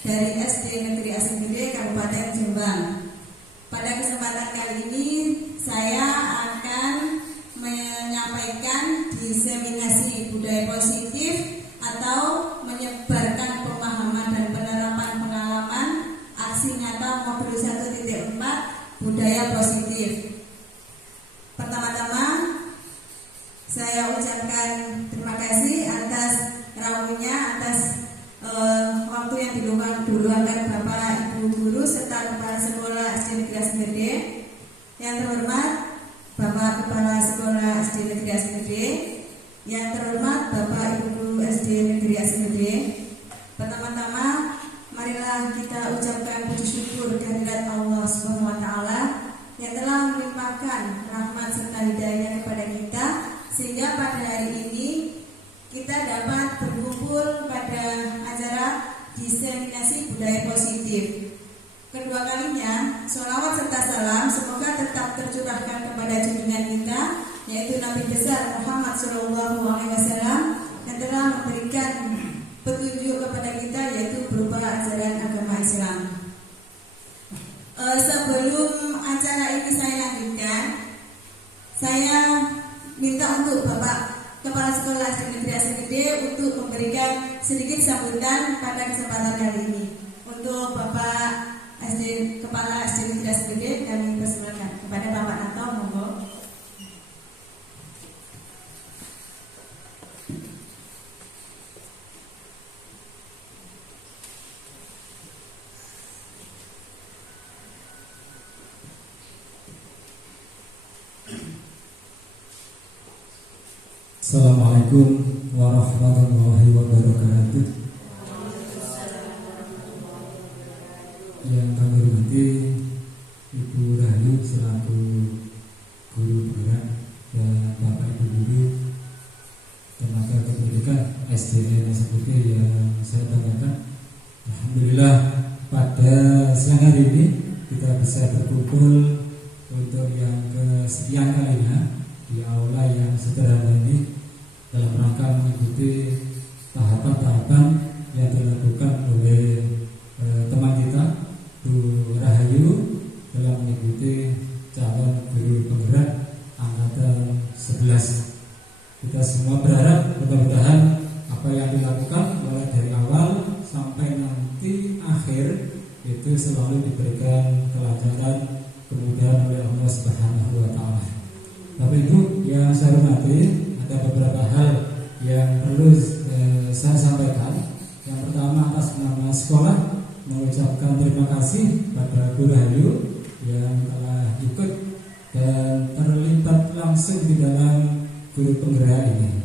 dari SD Negeri Asih Gede Kabupaten Jombang. Pada kesempatan kali ini saya akan menyampaikan diseminasi budaya positif atau menyebarkan pemahaman dan penerapan pengalaman aksi nyata modul 1.4 budaya positif. Pertama-tama saya ucapkan terima kasih atas waktu yang diluangkan Bapak Ibu Guru serta Kepala Sekolah SD Negeri Asih Gede. Yang terhormat Bapak Kepala Sekolah SD Negeri Asih Gede, yang terhormat Bapak Ibu Guru SD Negeri Asih Gede. Pertama-tama marilah kita ucapkan puji syukur kehadirat Allah Subhanahu wa taala yang telah melimpahkan rahmat serta hidayah kepada kita sehingga pada hari ini kita dapat berkumpul pada acara diseminasi budaya positif. Kedua kalinya, sholawat serta salam semoga tetap tercurahkan kepada junjungan kita, yaitu Nabi besar Muhammad SAW yang telah memberikan petunjuk kepada kita, yaitu berupa ajaran agama Islam. Sebelum acara ini saya lanjutkan, saya minta untuk Bapak Kepala Sekolah SD Negeri Asih Gede untuk memberikan sedikit sambutan pada kesempatan kali ini. Untuk Bapak Kepala SD Negeri Asih Gede, kami persilakan kepada Bapak Nato, monggo. Assalamualaikum warahmatullahi wabarakatuh. Yang kami hormati Ibu Rahayu selaku guru penggerak dan Bapak Ibu guru tenaga kependidikan SD Asih Gede yang saya banggakan. Alhamdulillah pada siang hari ini kita bisa berkumpul untuk yang kesekian kalinya di aula yang sederhana ini dalam rangka mengikuti tahapan-tahapan yang dilakukan oleh teman kita Bu Rahayu dalam mengikuti calon guru penggerak angkatan 11. Kita semua berharap mudah-mudahan apa yang dilakukan mulai dari awal sampai nanti akhir itu selalu diberikan kelancaran kemudahan oleh Allah Subhanahu wa taala. Bapak Ibu yang saya hormati, ada beberapa hal yang perlu saya sampaikan. Yang pertama, atas nama sekolah mengucapkan terima kasih pada Bu Rahayu yang telah ikut dan terlibat langsung di dalam guru penggerak ini.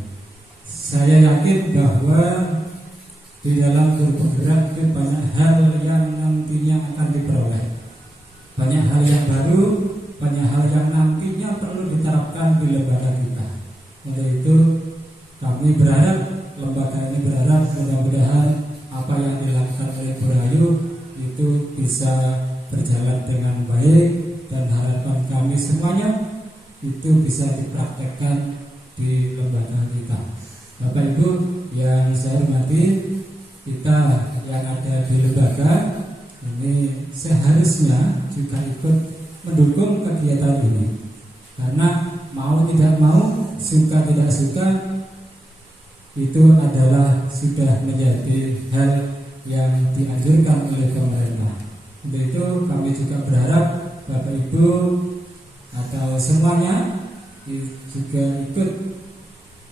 Saya yakin bahwa di dalam guru penggerak itu banyak hal yang nantinya akan diperoleh, banyak hal yang baru, banyak hal yang nantinya perlu diterapkan di lembaga kita. Untuk itu kami berharap, lembaga ini berharap mudah-mudahan apa yang dilakukan oleh Bu Rahayu itu bisa berjalan dengan baik, dan harapan kami semuanya itu bisa dipraktekkan di lembaga kita. Bapak Ibu yang saya hormati, kita yang ada di lembaga ini seharusnya juga ikut mendukung kegiatan ini, karena mau tidak mau, suka tidak suka, itu adalah sudah menjadi hal yang dianjurkan oleh pemerintah. Untuk itu kami juga berharap Bapak Ibu atau semuanya juga ikut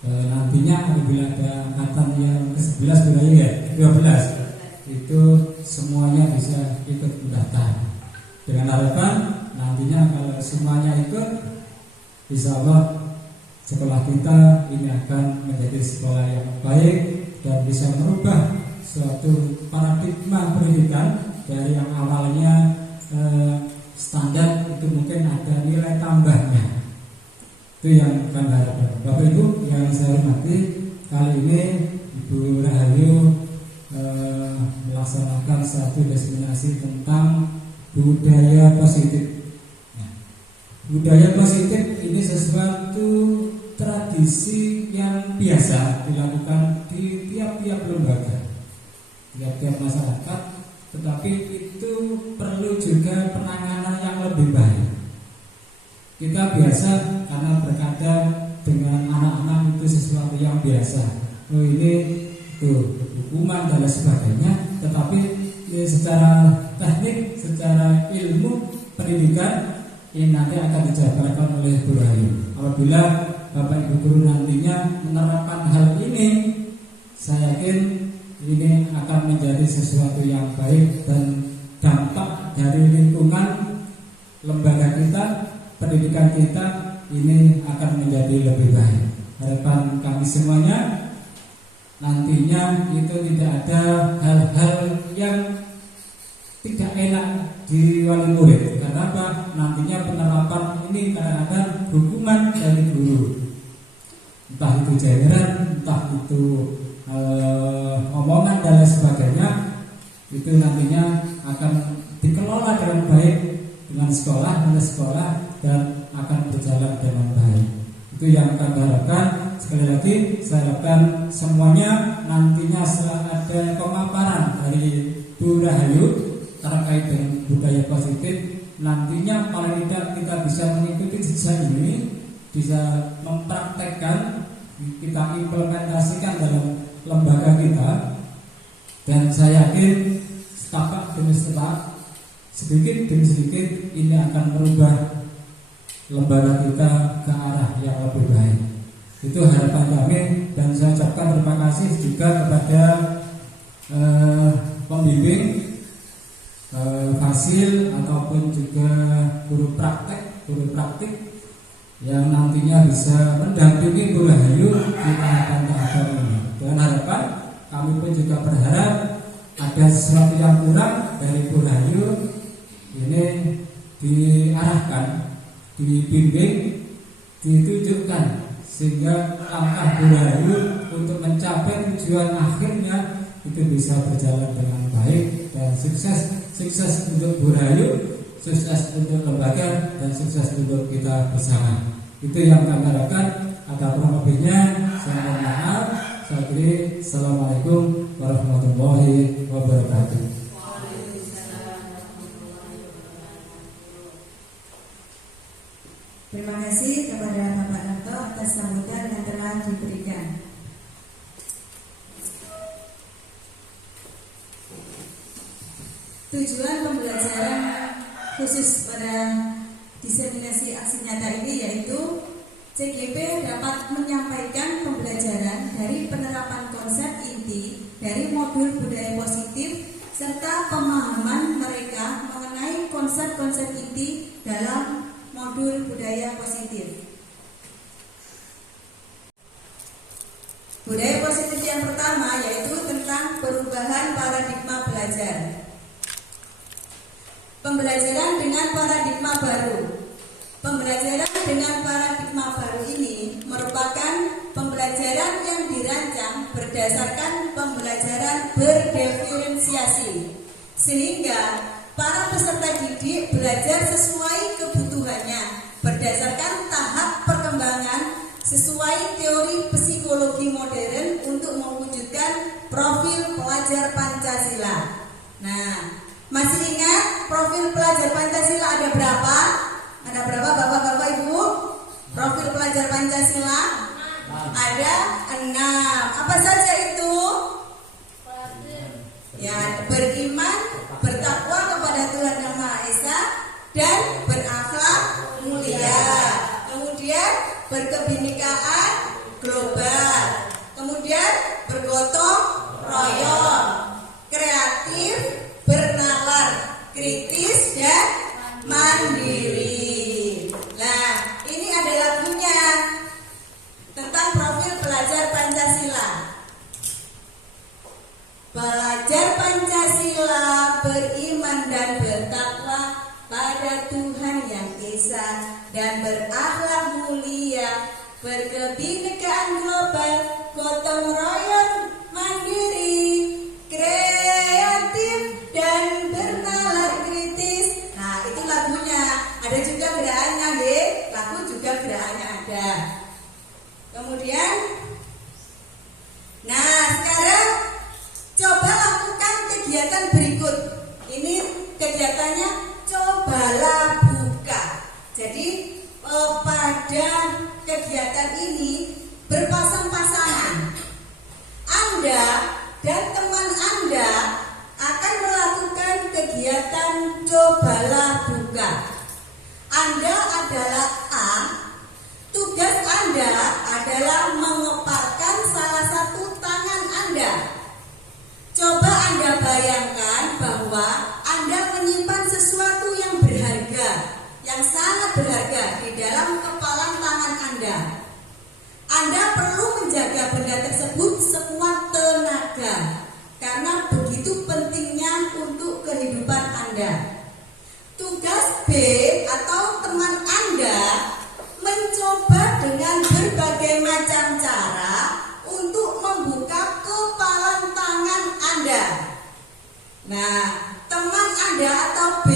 nantinya apabila ada angkatan yang ke-11 budaya 12 itu semuanya bisa ikut mendaftar, dengan harapan nantinya kalau semuanya ikut, insya Allah sekolah kita ini akan menjadi sekolah yang baik dan bisa merubah suatu paradigma pendidikan dari yang awalnya standar itu mungkin ada nilai tambahnya. Itu yang kami harapkan. Bapak Ibu yang saya hormati, kali ini Ibu Rahayu melaksanakan satu diseminasi tentang budaya positif. Budaya positif ini sesuatu tradisi yang biasa dilakukan di tiap-tiap lembaga, tiap-tiap masyarakat tetapi itu perlu juga penanganan yang lebih baik. Kita biasa karena berkadang dengan anak-anak itu sesuatu yang biasa. Oh ini tuh hukuman dan lain sebagainya. Tetapi secara teknik, secara ilmu pendidikan ini nanti akan dijabarkan oleh Bu Rahayu. Apabila Bapak Ibu guru nantinya menerapkan hal ini, saya yakin ini akan menjadi sesuatu yang baik dan dampak dari lingkungan lembaga kita, pendidikan kita ini akan menjadi lebih baik. Harapan kami semuanya nantinya itu tidak ada hal-hal yang tidak enak di wali murid. Karena apa? Nantinya penerapan ini kadang-kadang hukuman dari guru, entah itu jahiran, entah itu omongan dan lain sebagainya, itu nantinya akan dikelola dengan baik dengan sekolah dan akan berjalan dengan baik. Itu yang kami harapkan. Sekali lagi saya harapkan semuanya nantinya setelah ada pemaparan dari Bu Rahayu terkait dengan budaya positif, nantinya paling tidak kita bisa mengikuti jejak ini, bisa mempraktekkan, kita implementasikan dalam lembaga kita, dan saya yakin setapak demi setapak, sedikit demi sedikit ini akan merubah lembaga kita ke arah yang lebih baik. Itu harapan kami, dan saya ucapkan terima kasih juga kepada pembimbing fasil ataupun juga guru praktik yang nantinya bisa mendampingi Bu Rahayu di tahapan-tahapan ini. Dengan harapan kami pun juga berharap ada sesuatu yang kurang dari Bu Rahayu ini diarahkan, dibimbing, ditunjukkan, sehingga langkah Bu Rahayu untuk mencapai tujuan akhirnya itu bisa berjalan dengan baik dan sukses untuk Bu Rahayu, sukses untuk lembaga, dan sukses untuk kita bersama. Itu yang kami harapkan. Ada kurang lebihnya saya mohon maaf. Saya akhiri. Assalamualaikum warahmatullahi wabarakatuh. Terima kasih kepada Bapak Narto atas sambutan yang telah diberikan. Tujuan pembelajaran khusus pada diseminasi aksi nyata ini yaitu CGP dapat menyampaikan pembelajaran dari penerapan konsep inti dari modul budaya positif serta pemahaman mereka mengenai konsep-konsep inti dalam modul budaya positif. Budaya positif yang pertama yaitu tentang perubahan paradigma belajar. Pembelajaran dengan paradigma baru. Pembelajaran dengan paradigma baru ini merupakan pembelajaran yang dirancang berdasarkan pembelajaran berdiferensiasi, sehingga para peserta didik belajar sesuai kebutuhannya berdasarkan tahap perkembangan sesuai teori psikologi modern untuk mewujudkan profil pelajar Pancasila. Nah, masih ingat profil pelajar Pancasila ada berapa? Ada berapa Bapak-bapak Ibu? Profil pelajar Pancasila ada 6. Apa saja itu? Ya, beriman, bertakwa kepada Tuhan Yang Maha Esa, dan berakhlak mulia. Kemudian berkebinekaan global. Kemudian bergotong royong, kreatif, bernalar, kritis, dan mandiri. Nah, ini ada lagunya tentang profil pelajar Pancasila. Pelajar Pancasila beriman dan bertakwa pada Tuhan Yang Esa dan berakhlak mulia, berkebinekaan global, gotong royong, mandiri, kreatif, dan bernalar kritis. Nah, itu lagunya. Ada juga gerakannya, deh. Lagu juga gerakannya ada. Kemudian, nah sekarang coba lakukan kegiatan berikut. Ini kegiatannya cobalah buka. Jadi pada kegiatan ini berpasang-pasangan. Anda dan teman Anda akan melakukan kegiatan cobalah buka. Anda adalah A. Tugas Anda adalah mengepakkan salah satu tangan Anda. Coba Anda bayangkan bahwa Anda menyimpan sesuatu yang berharga, yang sangat berharga di dalam kepalan tangan Anda. Anda perlu menjaga benda tersebut sekuat tenaga, karena begitu pentingnya untuk kehidupan Anda. Tugas B atau teman Anda mencoba dengan berbagai macam cara untuk membuka kepalan tangan Anda. Nah, teman Anda atau B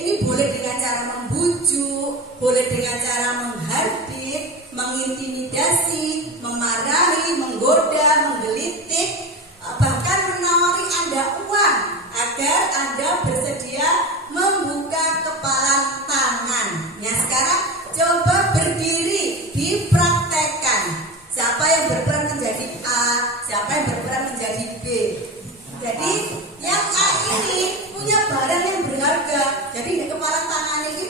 ini boleh dengan cara membujuk, boleh dengan cara menghardik, mengintimidasi, memarahi, menggoda, menggelitik, bahkan menawari Anda uang agar Anda bersedia membuka kepalan tangan. Ya, sekarang coba berdiri, dipraktekkan. Siapa yang berperan menjadi A, siapa yang berperan menjadi B. Jadi yang A ini punya barang yang berharga. Jadi di kepala tangan ini,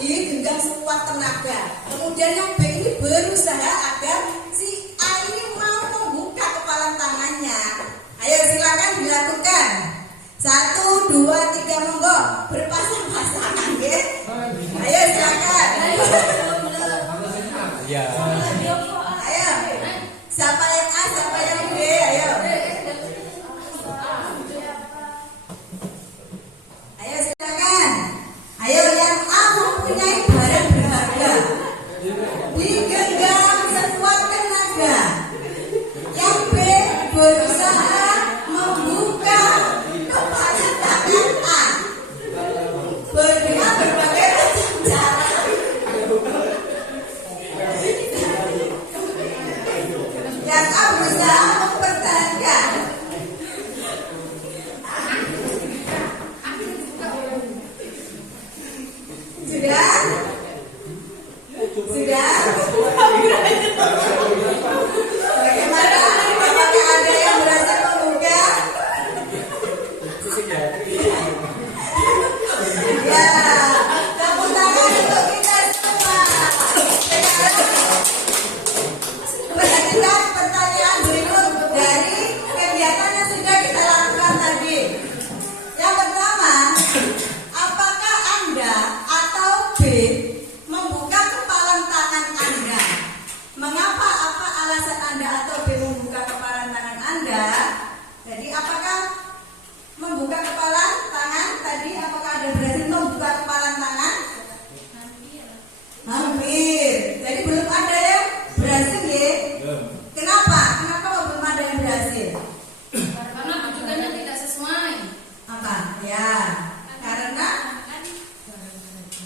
digenggam sekuat tenaga. Kemudian yang B ini berusaha agar si A ini mau membuka kepala tangannya. Ayo silakan dilakukan. 1, 2, 3, monggo. Berpasang-pasangan, ya. Ayo silakan. Ya. Ayo. Siapa yang A, siapa yang B? Ayo. Ayo silakan. Ayo yang A mempunyai barang berharga. Digenggam sekuat tenaga. Yang B berusaha membuka kepala tangan A dengan berbagai macam cara. Yang A berusaha mempertahankan. Sudah? Sudah? Bagaimana? Apakah ada yang berhasil membuka? Ya, tepuk tangan untuk kita semua. Sekarang berlanjut pertanyaan berikut dari kegiatan yang sudah kita lakukan tadi. Yang pertama, apakah Anda atau B membuka kepalan tangan Anda? Mengapa? Apa alasan Anda atau B membuka kepalan tangan Anda? Jadi apakah membuka kepalan tangan tadi? Apakah Anda berhasil membuka kepalan tangan? Hampir. Jadi belum ada yang berhasil, ya? Kenapa? Kenapa kok belum ada yang berhasil? Karena tujuannya tidak sesuai. Apa? Ya, karena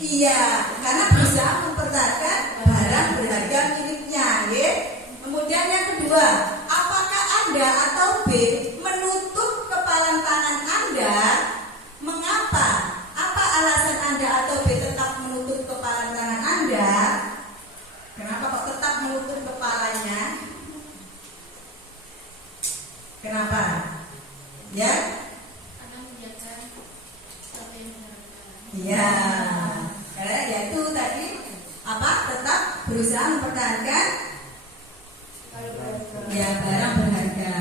iya, karena berusaha mempertahankan barang berharga miliknya, ya. Kemudian yang kedua, apakah Anda atau B menutup kepalan tangan Anda? Mengapa? Apa alasan Anda atau B tetap menutup kepalan tangan Anda? Kenapa kok tetap menutup kepalanya? Kenapa? Ya? Karena menjaga sesuatu yang berharga. Iya. Karena yaitu tadi apa? Tetap berusaha mempertahankan ya barang berharga.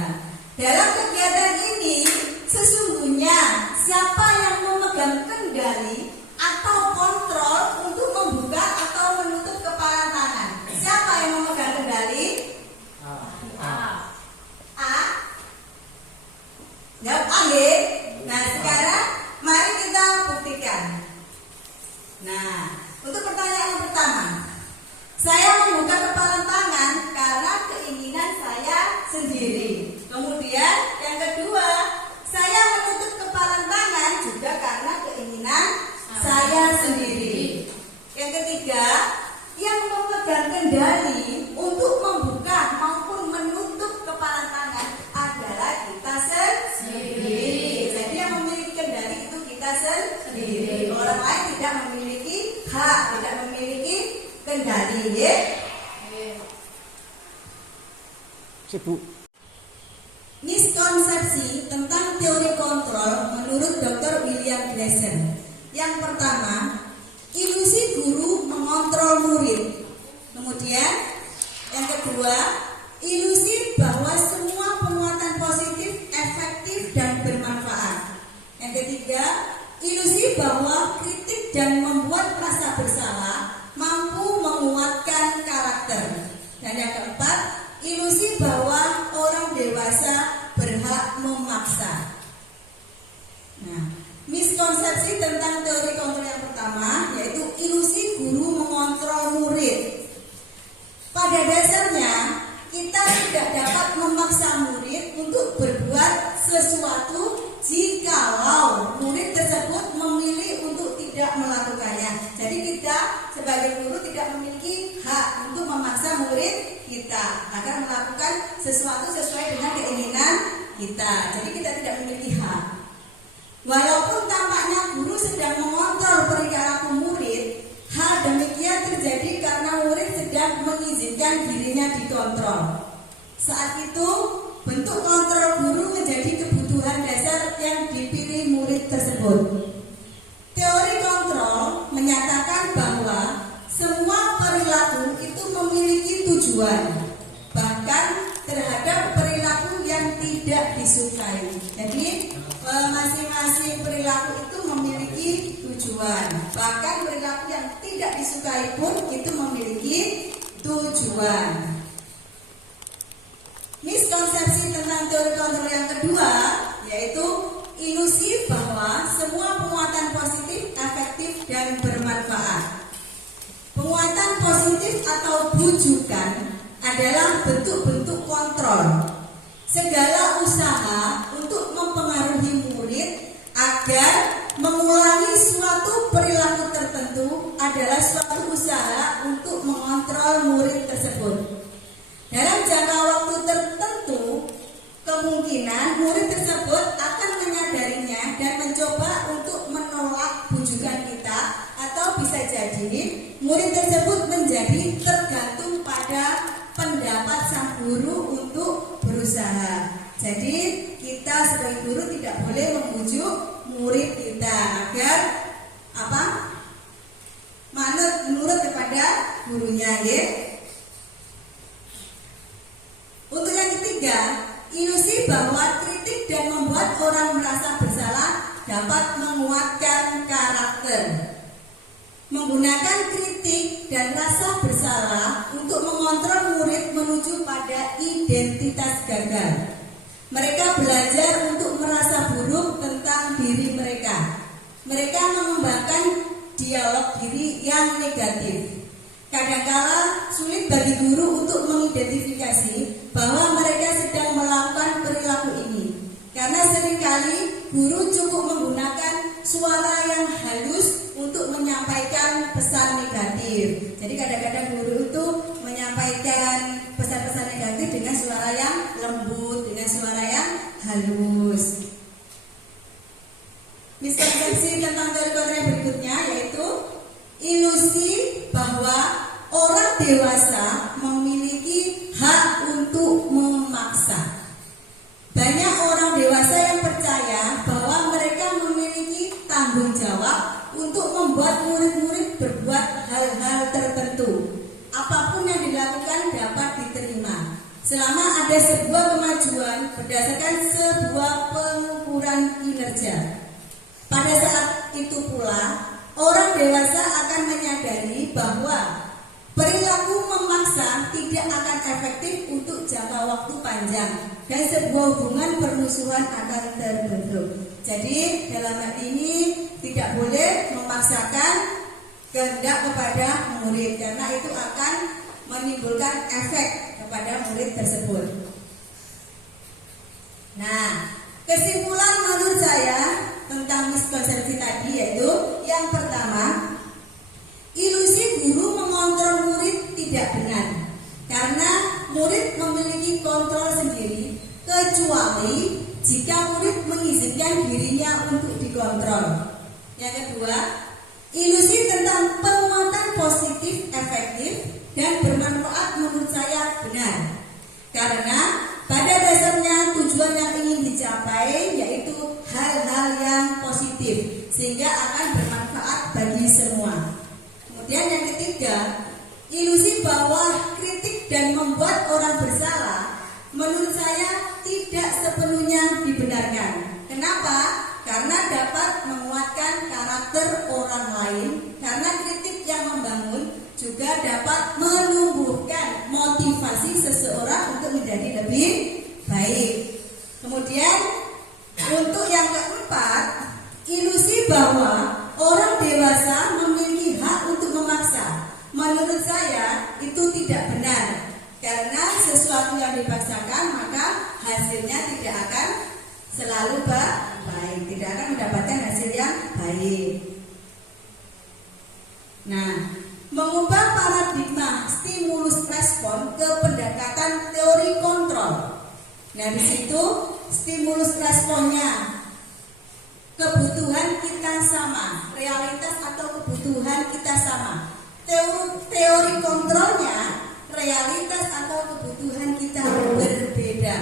Dalam kegiatan ini sesungguhnya siapa yang memegang kendali atau kontrol untuk membuka atau menutup kepalan tangan? Siapa yang memegang kendali? A. Jawab A, ya. Nah sekarang mari kita buktikan. Nah, untuk pertanyaan yang pertama, saya membuka kepalan tangan karena keinginan saya sendiri. Kemudian yang kedua, saya menutup kepalan tangan juga karena keinginan saya sendiri. Yang ketiga, yang memegang kendali untuk membuka maupun menutup kepalan tangan adalah kita sendiri. Jadi yang memiliki kendali itu kita Sibuk. Miskonsepsi tentang teori kontrol menurut Dr. William Glasser. Yang pertama, ilusi guru mengontrol murid. Kemudian, yang kedua, ilusi bahwa semua penguatan positif efektif dan bermanfaat. Yang ketiga, ilusi bahwa kritik dan membuat merasa bersalah mampu menguatkan karakter. Dan yang keempat, ilusi bahwa orang dewasa berhak memaksa. Nah, miskonsepsi tentang teori kontrol yang pertama yaitu ilusi guru mengontrol murid. Pada dasarnya, kita tidak dapat memaksa murid untuk berbuat sesuatu jikalau murid tersebut memilih untuk tidak melakukannya. Jadi kita sebagai guru tidak memiliki hak untuk memaksa murid kita agar melakukan sesuatu sesuai dengan keinginan kita. Jadi kita tidak memiliki hak. Walaupun tampaknya guru sedang mengontrol perilaku murid, hal demikian terjadi karena murid sedang mengizinkan dirinya dikontrol. Saat itu, bentuk kontrol guru menjadi kebutuhan dasar yang dipilih murid tersebut. Teori kontrol menyatakan bahwa semua perilaku itu memiliki tujuan, bahkan terhadap perilaku yang tidak disukai. Jadi masing-masing perilaku itu memiliki tujuan, bahkan perilaku yang tidak disukai pun itu memiliki tujuan. Miskonsepsi tentang teori kontrol yang kedua yaitu ilusi bahwa semua penguatan positif efektif dan bermanfaat. Penguatan positif atau bujukan adalah bentuk-bentuk kontrol. Segala usaha untuk mempengaruhi murid agar mengulangi suatu perilaku tertentu adalah suatu usaha untuk mengontrol murid tersebut. Dalam jangka waktu tertentu, kemungkinan murid tersebut akan menyadarinya dan mencoba untuk menolak bujukan kita, atau bisa jadi murid tersebut menjadi tergantung pada pendapat sang guru untuk berusaha. Jadi kita sebagai guru tidak boleh membujuk murid kita agar menurut kepada gurunya, ya. Untuk yang ketiga, ilusi bahwa kritik dan membuat orang merasa bersalah dapat menguatkan karakter. Menggunakan kritik dan rasa bersalah untuk mengontrol murid menuju pada identitas gagal. Mereka belajar untuk merasa buruk tentang diri mereka. Mereka mengembangkan dialog diri yang negatif. Kadangkala sulit bagi guru untuk mengidentifikasi bahwa mereka sedang melakukan perilaku ini, karena seringkali guru cukup menggunakan suara yang halus untuk menyampaikan pesan negatif. Jadi kadang-kadang guru itu menyampaikan pesan-pesan negatif dengan suara yang lembut, dengan suara yang halus. Miskonsepsi tentang teori kontrol yang berikutnya yaitu ilusi bahwa orang dewasa memiliki hak untuk memaksa. Banyak orang dewasa yang percaya bahwa mereka memiliki tanggung jawab untuk membuat murid-murid berbuat hal-hal tertentu. Apapun yang dilakukan dapat diterima selama ada sebuah kemajuan berdasarkan sebuah pengukuran kinerja. Pada saat itu pula, orang dewasa akan menyadari bahwa perilaku memaksa tidak akan efektif untuk jangka waktu panjang dan sebuah hubungan permusuhan akan terbentuk. Jadi dalam hal ini tidak boleh memaksakan kehendak kepada murid, karena itu akan menimbulkan efek kepada murid tersebut. Nah, kesimpulan menurut saya tentang miskonsepsi tadi yaitu yang pertama, ilusi guru mengontrol murid tidak benar, karena murid memiliki kontrol sendiri kecuali jika murid mengizinkan dirinya untuk dikontrol. Yang kedua, ilusi tentang penguatan positif efektif dan bermanfaat menurut saya benar, karena dicapai, yaitu hal-hal yang positif sehingga akan bermanfaat bagi semua. Kemudian yang ketiga, ilusi bahwa kritik dan membuat orang bersalah menurut saya tidak sepenuhnya dibenarkan. Kenapa? Karena dapat menguatkan karakter orang lain. Karena kritik yang membangun juga dapat menumbuhkan motivasi seseorang untuk menjadi lebih baik. Kemudian untuk yang keempat, ilusi bahwa orang dewasa memiliki hak untuk memaksa. Menurut saya itu tidak benar. Karena sesuatu yang dipaksakan maka hasilnya tidak akan selalu baik, tidak akan mendapatkan hasil yang baik. Nah, mengubah paradigma stimulus respon ke pendekatan teori kontrol. Nah, di situ stimulus responnya kebutuhan kita sama, realitas atau kebutuhan kita sama. Teori kontrolnya realitas atau kebutuhan kita berbeda.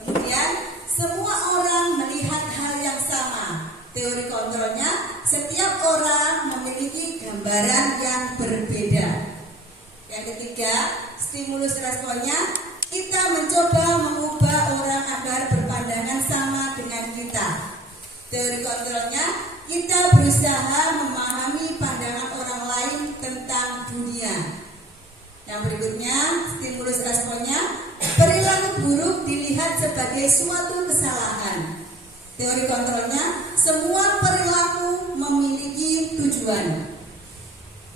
Kemudian semua orang melihat hal yang sama. Teori kontrolnya setiap orang memiliki gambaran yang berbeda. Yang ketiga, stimulus responnya kita mencoba mengubah orang agar berpandangan sama dengan kita. Teori kontrolnya kita berusaha memahami pandangan orang lain tentang dunia. Yang berikutnya, stimulus responnya perilaku buruk dilihat sebagai suatu kesalahan. Teori kontrolnya semua perilaku memiliki tujuan.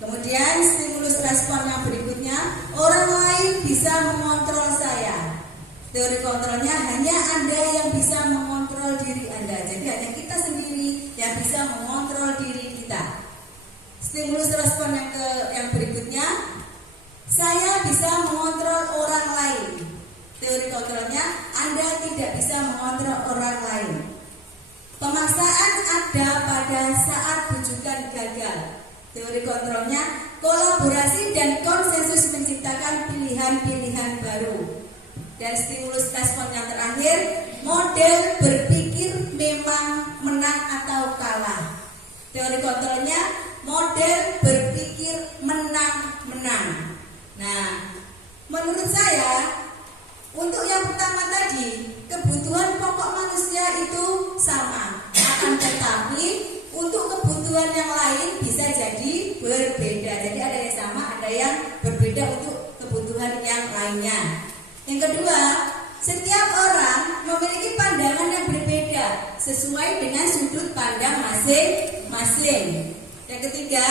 Kemudian stimulus respon yang berikutnya, orang lain bisa mengontrol saya. Teori kontrolnya hanya Anda yang bisa mengontrol diri Anda. Jadi hanya kita sendiri yang bisa mengontrol diri kita. Stimulus respon yang berikutnya, saya bisa mengontrol orang lain. Teori kontrolnya, Anda tidak bisa mengontrol orang lain. Pemaksaan ada pada saat bujukan gagal. Teori kontrolnya, kolaborasi dan konsensus menciptakan pilihan-pilihan baru. Dan stimulus respon yang terakhir, model berpikir memang menang atau kalah. Teori kontrolnya, model berpikir menang-menang. Nah, menurut saya, untuk yang pertama tadi, kebutuhan pokok manusia itu sama. Akan tetapi, untuk kebutuhan yang lain bisa jadi berbeda. Jadi ada yang sama, ada yang berbeda untuk kebutuhan yang lainnya. Yang kedua, setiap orang memiliki pandangan yang berbeda sesuai dengan sudut pandang masing-masing. Yang ketiga,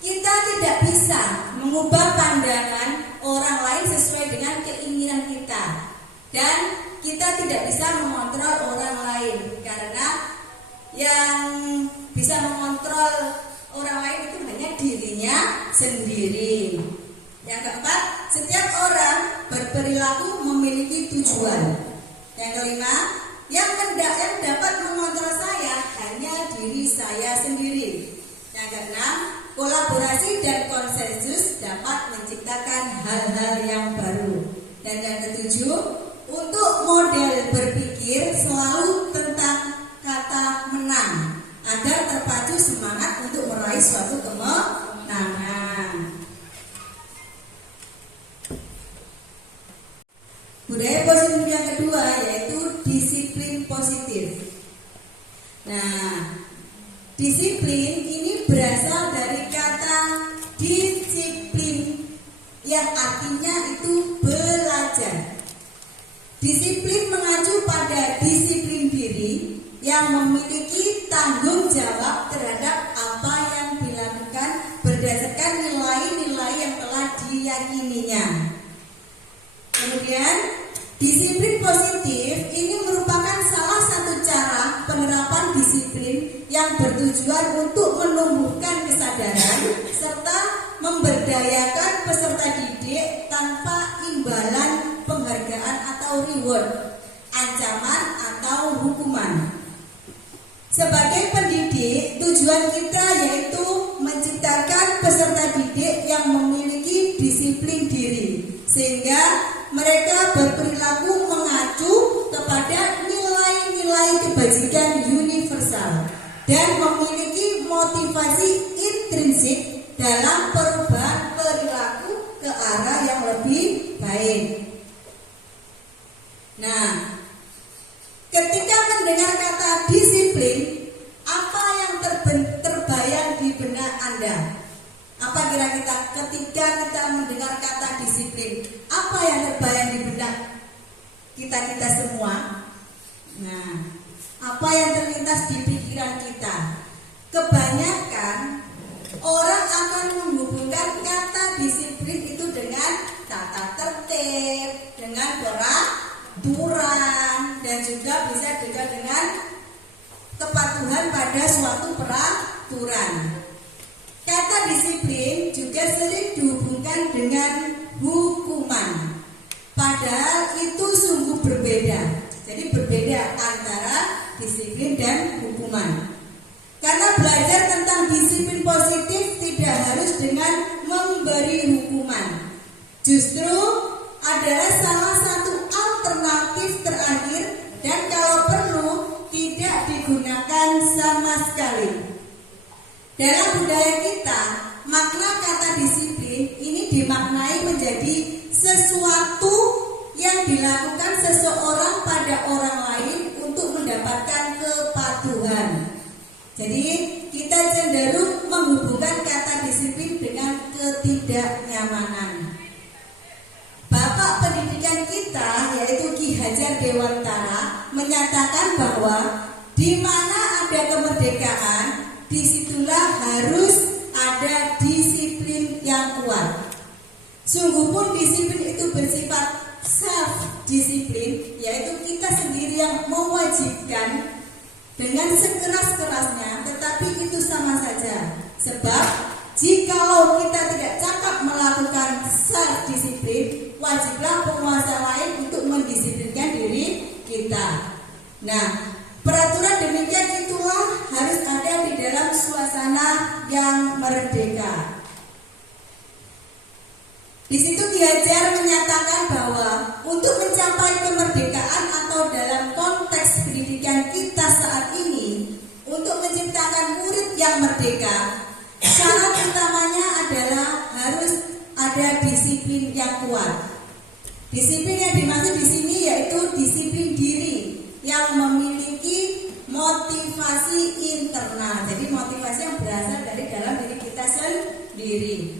kita tidak bisa mengubah pandangan orang lain sesuai dengan keinginan kita. Dan kita tidak bisa mengontrol orang lain. Karena yang bisa mengontrol orang lain itu hanya dirinya sendiri. Yang keempat, setiap orang berperilaku memiliki tujuan. Yang kelima, yang dapat mengontrol saya hanya diri saya sendiri. Yang keenam, kolaborasi dan konsensus dapat menciptakan hal-hal yang baru. Dan yang ketujuh, untuk model berpikir selalu tentang kata menang agar terpacu semangat untuk meraih suatu kemenangan. Budaya positif yang kedua yaitu disiplin positif. Nah, disiplin ini berasal dari kata disiplin yang artinya itu belajar. Disiplin mengacu pada disiplin diri yang memiliki tanggung jawab terhadap apa yang dilakukan berdasarkan nilai-nilai yang telah diyakininya. Kemudian, disiplin positif ini merupakan salah satu cara penerapan disiplin yang bertujuan untuk menumbuhkan kesadaran serta memberdayakan peserta didik tanpa imbalan penghargaan atau reward, ancaman atau hukuman. Sebagai pendidik, tujuan kita yaitu menciptakan peserta didik yang memiliki disiplin diri, sehingga mereka berperilaku mengacu kepada nilai dan memiliki motivasi intrinsik dalam perubahan perilaku ke arah yang lebih baik. Nah, ketika mendengar kata disiplin, apa yang terbayang di benak Anda? Apa kira ketika kita mendengar kata disiplin, apa yang terbayang di benak kita semua? Nah, apa yang terlintas di pikiran kita? Kebanyakan orang akan menghubungkan kata disiplin itu dengan tata tertib, dengan peraturan, dan juga bisa juga dengan kepatuhan pada suatu peraturan. Kata disiplin juga sering dihubungkan dengan hukuman, padahal itu sungguh berbeda. Jadi berbeda antara disiplin dan hukuman. Karena belajar tentang disiplin positif tidak harus dengan memberi hukuman. Justru adalah salah satu alternatif terakhir dan kalau perlu tidak digunakan sama sekali. Dalam budaya kita, makna kata disiplin ini dimaknai menjadi sesuatu yang dilakukan seseorang pada orang lain untuk mendapatkan kepatuhan. Jadi kita cenderung menghubungkan kata disiplin dengan ketidaknyamanan. Bapak pendidikan kita yaitu Ki Hajar Dewantara menyatakan bahwa di mana ada kemerdekaan, disitulah harus ada disiplin yang kuat. Sungguh pun disiplin itu bersifat self-disiplin, yaitu kita sendiri yang mewajibkan dengan sekeras-kerasnya, tetapi itu sama saja. Sebab jikalau kita tidak cakap melakukan self-disiplin, wajiblah penguasa lain untuk mendisiplinkan diri kita. Nah, peraturan demikian itulah harus ada di dalam suasana yang merdeka. Di situ Ki Hajar menyatakan bahwa untuk mencapai kemerdekaan atau dalam konteks pendidikan kita saat ini, untuk menciptakan murid yang merdeka, syarat utamanya adalah harus ada disiplin yang kuat. Disiplin yang dimaksud di sini yaitu disiplin diri yang memiliki motivasi internal. Jadi motivasi yang berasal dari dalam diri kita sendiri.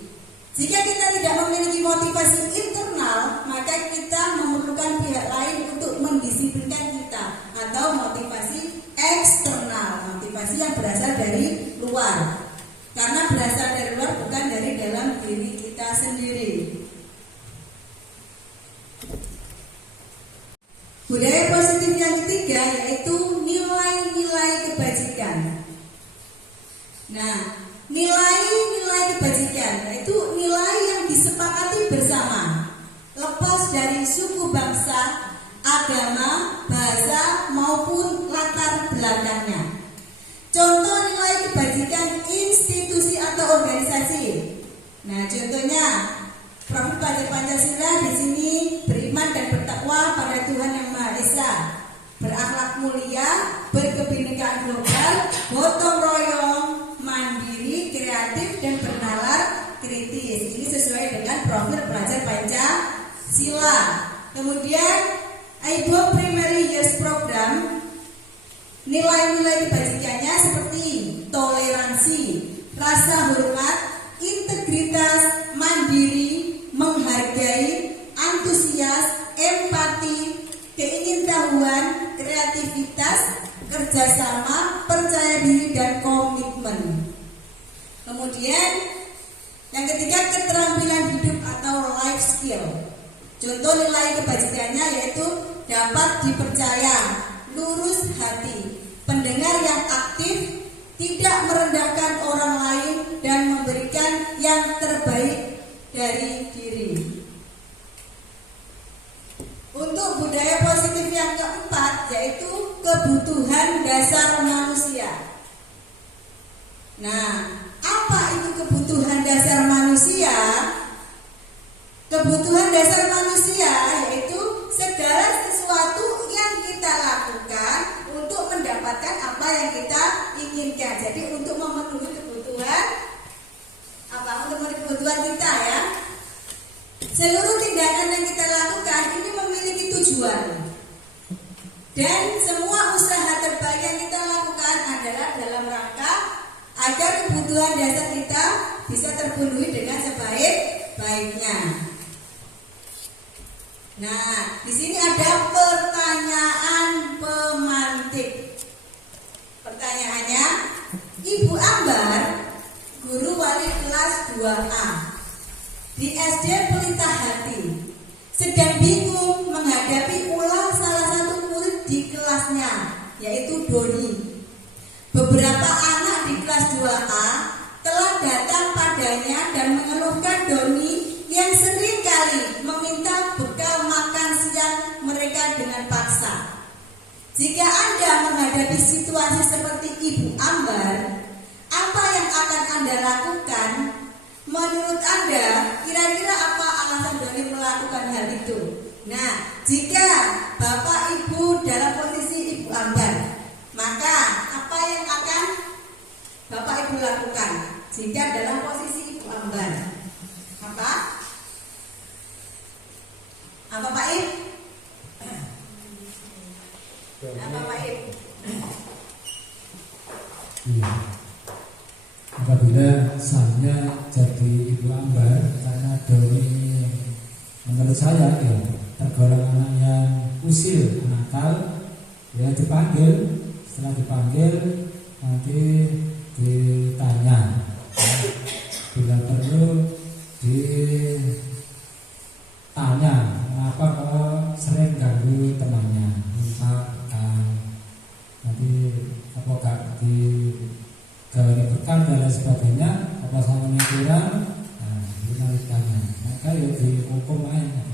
Jika kita tidak memiliki motivasi internal, maka kita memerlukan pihak lain untuk mendisiplinkan kita, atau motivasi eksternal, motivasi yang berasal dari luar. Karena berasal dari luar bukan dari dalam diri kita sendiri. Budaya positif yang ketiga yaitu nilai-nilai kebajikan. Nah, nilai-nilai kebajikan yaitu nilai yang disepakati bersama, lepas dari suku bangsa, agama, bahasa maupun latar belakangnya. Contoh nilai kebajikan institusi atau organisasi. Nah, contohnya Pramuka Pancasila di sini beriman dan bertakwa pada Tuhan Yang Maha Esa, berakhlak mulia, berkebinekaan global, gotong royong, mandiri, kreatif, dan bernalar kritis. Ini sesuai dengan profil pelajar Pancasila. Kemudian IBO Primary Years Program, nilai-nilai kebajikannya seperti toleransi, rasa hormat, integritas, mandiri, menghargai, antusias, empati, keingintahuan, kreativitas, kerjasama, percaya diri, dan komitmen. Kemudian yang ketiga, keterampilan hidup atau life skill. Contoh nilai kebajikannya yaitu dapat dipercaya, lurus hati, pendengar yang aktif, tidak merendahkan orang lain, dan memberikan yang terbaik dari diri. Untuk budaya positif yang keempat yaitu kebutuhan dasar manusia. Nah, apa itu kebutuhan dasar manusia? Kebutuhan dasar manusia yaitu segala sesuatu yang kita lakukan untuk mendapatkan apa yang kita inginkan. Seluruh tindakan yang kita lakukan ini memiliki tujuan. Dan semua usaha terbaik yang kita lakukan adalah dalam rangka agar kebutuhan dasar kita bisa terpenuhi dengan sebaik-baiknya. Nah, di sini ada pertanyaan pemantik. Pertanyaannya, Ibu Ambar, guru wali kelas 2A di SD Pelita Hati, sedang bingung menghadapi ulah salah satu murid di kelasnya, yaitu Doni. Beberapa anak di kelas 2A telah datang padanya dan mengeluhkan Doni yang sering kali meminta bekal makan siang mereka dengan paksa. Jika Anda menghadapi situasi seperti Ibu Ambar, apa yang akan Anda lakukan? Menurut Anda, kira-kira apa alasan Doni melakukan hal itu? Nah, jika Bapak Ibu dalam posisi Ibu Ambar, maka apa yang akan Bapak Ibu lakukan jika dalam posisi Ibu Ambar? Apa? Apa Pak Ib? Apa Pak Ib? Iya. Apabila saya jadi Ibu Ambar, karena Doni menurut saya ya tergolong anak yang usil, nakal, ya dipanggil. Setelah dipanggil nanti ditanya, bila perlu ditanya kenapa kok sering ganggu temannya, nanti apakah gawai bekal dan lain sebagainya, apa sama kurang, kita ditanya, maka ya dihukum aja.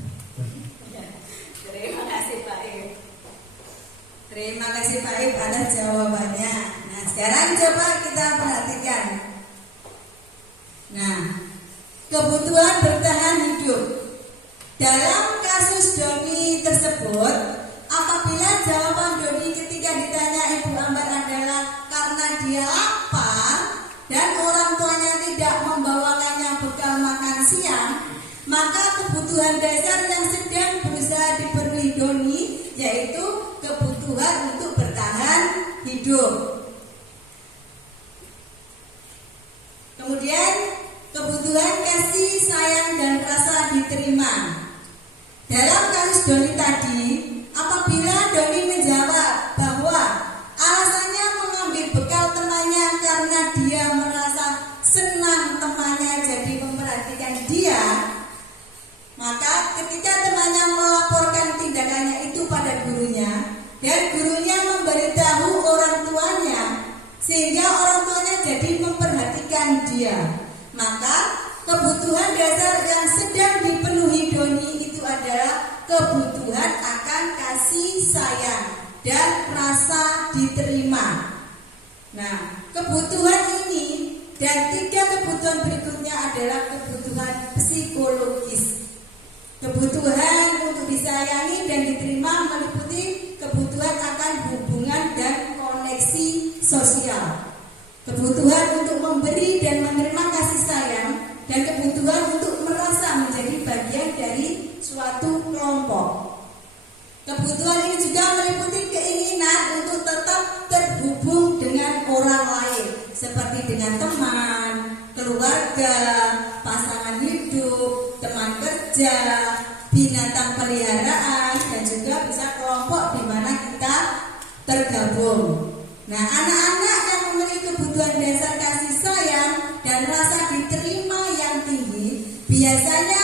Terima kasih Pak Ib. Terima kasih Pak Ib atas jawabannya. Nah, sekarang coba kita perhatikan. Nah, kebutuhan bertahan hidup. Dalam kasus Doni tersebut, apabila jawaban Doni ketika ditanya Ibu Ambar adalah karena dia lapar dan orang tuanya tidak membawakannya bekal makan siang, maka kebutuhan dasar yang sedang berusaha dipenuhi Doni yaitu kebutuhan untuk bertahan hidup. Kemudian kebutuhan kasih sayang dan rasa diterima. Dalam kasus Doni tadi, apabila Doni menjawab bahwa alasannya mengambil bekal temannya karena dia merasa senang temannya jadi memperhatikan dia, maka ketika temannya melaporkan tindakannya itu pada gurunya dan gurunya memberitahu orang tuanya sehingga orang tuanya jadi memperhatikan dia, maka kebutuhan dasar yang sedang dipenuhi Doni itu adalah kebutuhan akan kasih sayang dan rasa diterima. Nah, kebutuhan ini dan 3 kebutuhan berikutnya adalah kebutuhan psikologis. Kebutuhan untuk disayangi dan diterima meliputi kebutuhan akan hubungan dan koneksi sosial, kebutuhan untuk memberi dan menerima kasih sayang, dan kebutuhan untuk merasa menjadi bagian dari suatu kelompok. Kebutuhan ini juga meliputi keinginan untuk tetap terhubung dengan orang lain, seperti dengan teman, keluarga, pasangan hidup, teman kerja, binatang peliharaan, dan juga bisa kelompok di mana kita tergabung. Nah, anak-anak yang memiliki kebutuhan dasar kasih sayang dan rasa diterima yang tinggi biasanya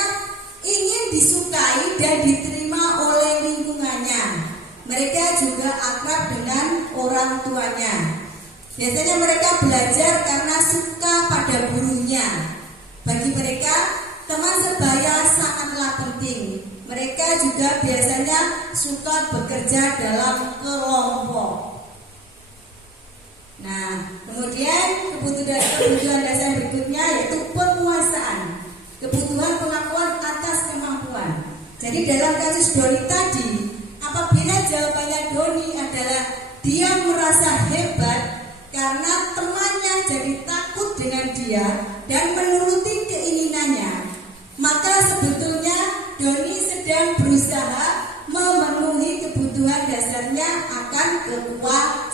ingin disukai dan diterima oleh lingkungannya. Mereka juga akrab dengan orang tuanya. Biasanya mereka belajar karena suka pada gurunya. Bagi mereka, teman sebaya sangatlah penting. Mereka juga biasanya suka bekerja dalam kelompok. Nah, kemudian kebutuhan dasar berikutnya yaitu penguasaan, kebutuhan pengakuan atas kemampuan. Jadi dalam kasus Doni tadi, apabila jawabannya Doni adalah dia merasa hebat karena temannya jadi takut dengan dia dan menuruti keinginannya, maka sebetulnya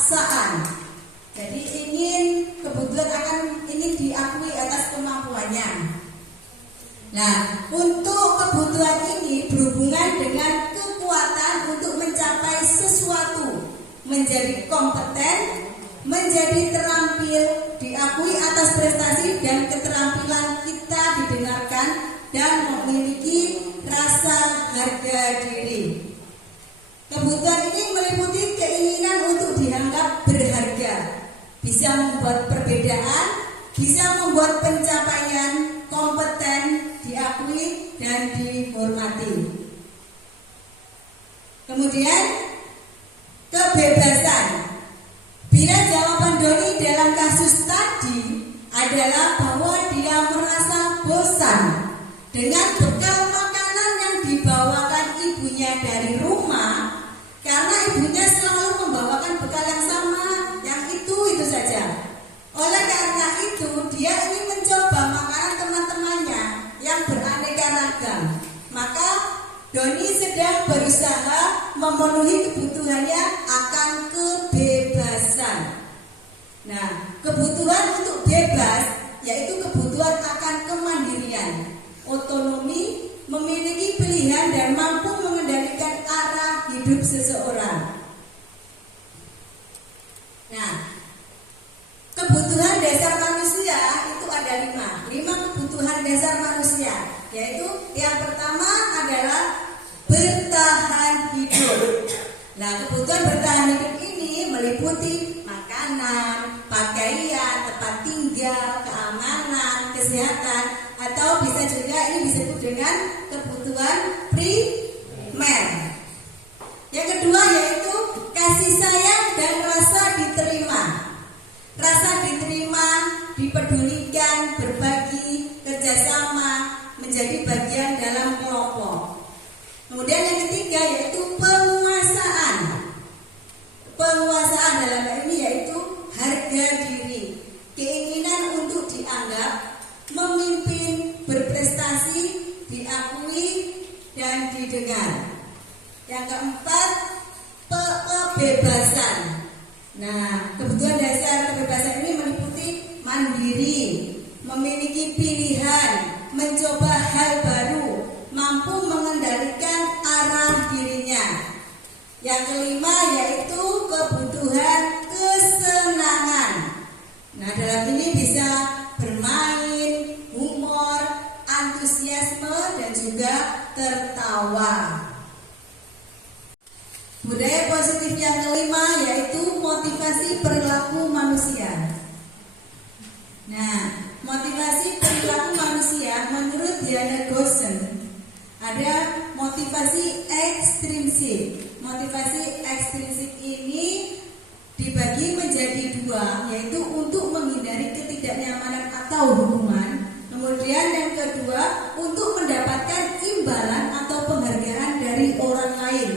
pemaksaan. Jadi ingin diakui atas kemampuannya. Nah, untuk kebutuhan ini berhubungan dengan kekuatan untuk mencapai sesuatu, menjadi kompeten, menjadi terampil, diakui atas prestasi dan keterampilan kita didengarkan dan memiliki rasa harga diri. Kebutuhan ini meliputi keinginan untuk dianggap berharga, bisa membuat perbedaan, bisa membuat pencapaian kompeten, diakui dan dihormati. Kemudian kebebasan. Bila jawaban Doni dalam kasus tadi adalah bahwa dia merasa bosan dengan bekal makanan yang dibawakan ibunya dari rumah, karena ibunya selalu membawakan bekal yang sama, yang itu saja. Oleh karena itu, dia ingin mencoba makanan teman-temannya yang beraneka ragam. Maka Doni sedang berusaha memenuhi kebutuhannya akan kebebasan. Nah, kebutuhan untuk bebas yaitu kebutuhan akan kemandirian, otonomi, memiliki pilihan dan mampu mengendalikan arah hidup seseorang. Nah, kebutuhan dasar manusia itu ada 5 kebutuhan dasar manusia, yaitu yang pertama adalah bertahan hidup. Nah, kebutuhan bertahan hidup ini meliputi makanan, pakaian, tempat tinggal, keamanan, kesehatan, atau bisa juga ini disebut dengan kebutuhan primer. Yang kedua yaitu kasih sayang dan rasa diterima. Rasa diterima, dipedulikan, berbagi, kerjasama, menjadi bagian dalam kelompok. Kemudian yang ketiga yaitu penguasaan. Penguasaan dalam hal ini yaitu harga diri, keinginan untuk dianggap, memimpin, berprestasi, diakui, dan didengar. Yang keempat, kebebasan. Nah, kebutuhan dasar kebebasan ini meliputi mandiri, memiliki pilihan, mencoba hal baru, mampu mengendalikan arah dirinya. Yang kelima yaitu kebutuhan kesenangan. Nah, dalam ini bisa bermain, humor, antusiasme, dan juga tertawa. Budaya positif yang kelima yaitu motivasi perilaku manusia. Nah, motivasi perilaku manusia menurut Diana Goshen ada motivasi ekstrinsik. Motivasi ekstrinsik ini dibagi menjadi 2, yaitu untuk menghindari ketidaknyamanan atau hukuman. Kemudian yang kedua, untuk mendapatkan imbalan atau penghargaan dari orang lain.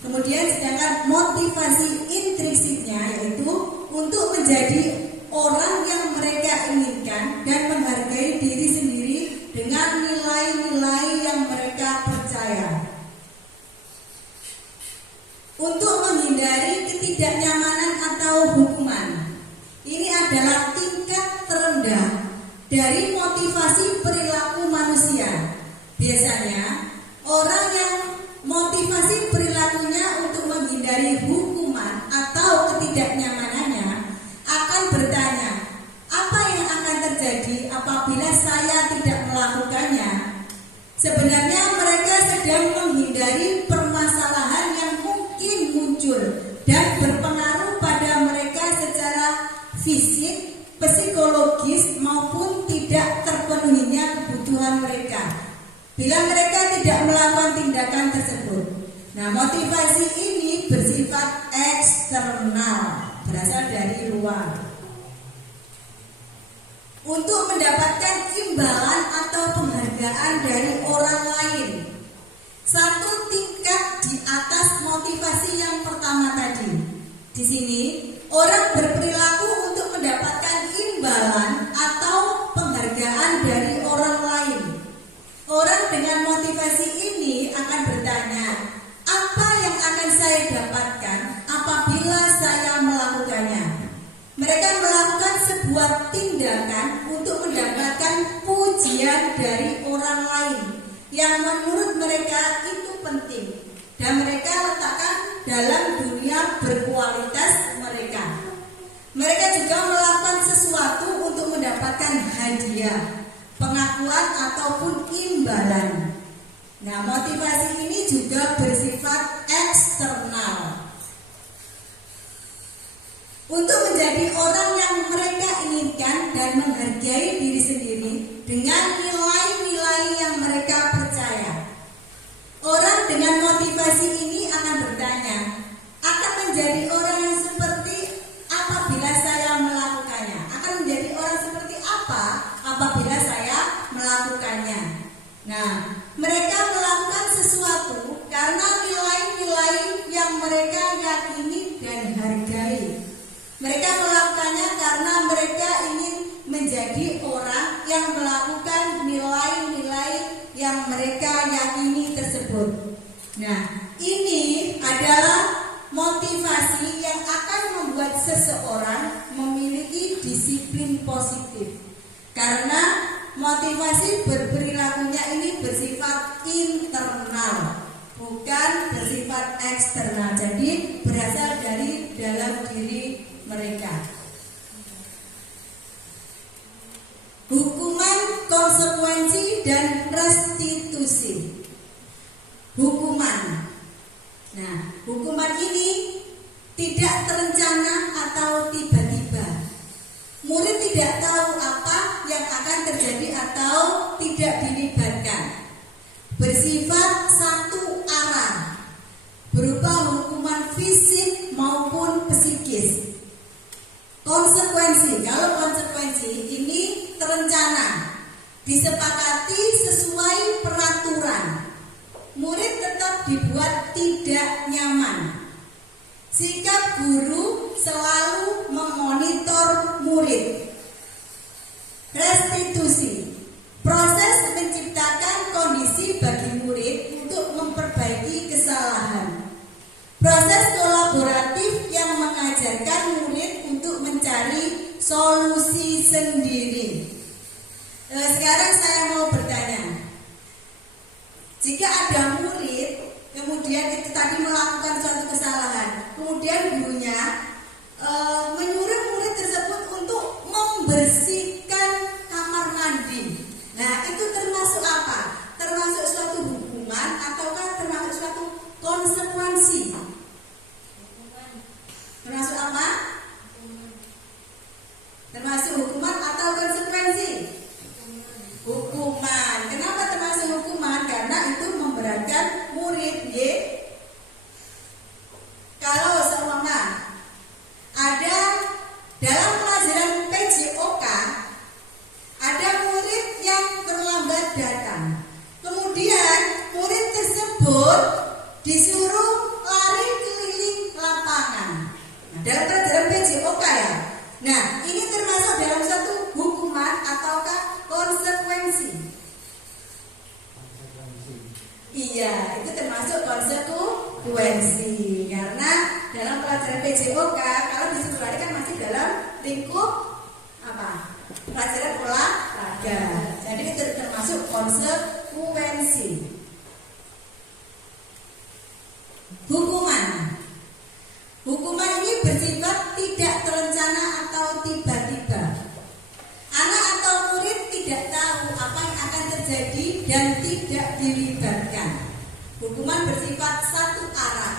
Kemudian sedangkan motivasi intrinsiknya yaitu untuk menjadi orang yang mereka inginkan dan menghargai diri sendiri dengan nilai-nilai yang mereka percaya. Untuk menghindari ketidaknyamanan atau hukuman. Ini adalah tingkat terendah dari motivasi perilaku manusia. Biasanya orang yang motivasi perilakunya untuk menghindari hukuman atau ketidaknyamanannya akan bertanya, apa yang akan terjadi apabila saya tidak melakukannya? Sebenarnya mereka sedang menghindari permasalahan yang mungkin muncul dan berpengaruh pada mereka secara fisik, psikologis maupun tidak terpenuhinya kebutuhan mereka bila mereka tidak melakukan tindakan tersebut. Nah, motivasi ini bersifat eksternal, berasal dari luar. Untuk mendapatkan imbalan atau penghargaan dari orang lain, satu tingkat di atas motivasi yang pertama tadi. Di sini, orang berperilaku untuk mendapatkan imbalan atau penghargaan dari orang lain. Orang dengan motivasi ini akan bertanya, apa yang akan saya dapatkan apabila saya melakukan berbuat tindakan untuk mendapatkan pujian dari orang lain yang menurut mereka itu penting dan mereka letakkan dalam dunia berkualitas mereka. Mereka juga melakukan sesuatu untuk mendapatkan hadiah, pengakuan ataupun imbalan. Nah, motivasi ini juga bersifat eksternal. Untuk menjadi orang yang mereka inginkan dan menghargai diri sendiri dengan nilai-nilai yang mereka percaya. Orang dengan motivasi ini akan bertanya, akan menjadi orang yang seperti apabila saya melakukannya? Akan menjadi orang seperti apa apabila saya melakukannya? Nah, mereka melakukan sesuatu karena nilai-nilai yang mereka yakini dan hargai. Mereka melakukannya karena mereka ingin menjadi orang yang melakukan nilai-nilai yang mereka yakini tersebut. Nah, ini adalah motivasi yang akan membuat seseorang memiliki disiplin positif. Karena motivasi berperilakunya ini bersifat internal, bukan bersifat eksternal. Jadi berasal dari dalam diri mereka. Hukuman, konsekuensi, dan restitusi. Hukuman. Nah, hukuman ini tidak terencana atau tiba-tiba. Murid tidak tahu apa yang akan terjadi atau tidak dilibatkan. Bersifat satu arah, berupa hukuman fisik maupun psikis. Konsekuensi, kalau konsekuensi ini terencana, disepakati sesuai peraturan. Murid tetap dibuat tidak nyaman. Sikap guru selalu memonitor murid. Restitusi, proses menciptakan kondisi bagi murid untuk memperbaiki kesalahan. Proses kolaboratif yang mengajarkan murid untuk mencari solusi sendiri. Sekarang saya mau bertanya, jika ada murid kemudian itu tadi melakukan suatu kesalahan, kemudian gurunya menyuruh murid tersebut untuk membersihkan kamar mandi. Nah, itu termasuk apa? Termasuk suatu hukuman ataukah termasuk suatu konsekuensi? Termasuk apa? Termasuk hukuman atau konsekuensi? Hukuman. Kenapa termasuk hukuman? Karena itu memberatkan murid. Kalau seumpama ada dalam pelajaran PJOK ada murid yang terlambat datang, kemudian murid tersebut disuruh lari keliling lapangan. Nah, dalam pelajaran PJOK ya. Nah, ini termasuk dalam satu hukuman ataukah konsekuensi? Iya, itu termasuk konsekuensi. Karena dalam pelajaran PJOK kalau disuruh lari kan masih dalam lingkup apa? Pelajaran olahraga. Jadi itu termasuk konsekuensi. Hukuman. Hukuman ini bersifat tidak terencana atau tiba-tiba. Anak atau murid tidak tahu apa yang akan terjadi dan tidak dilibatkan. Hukuman bersifat satu arah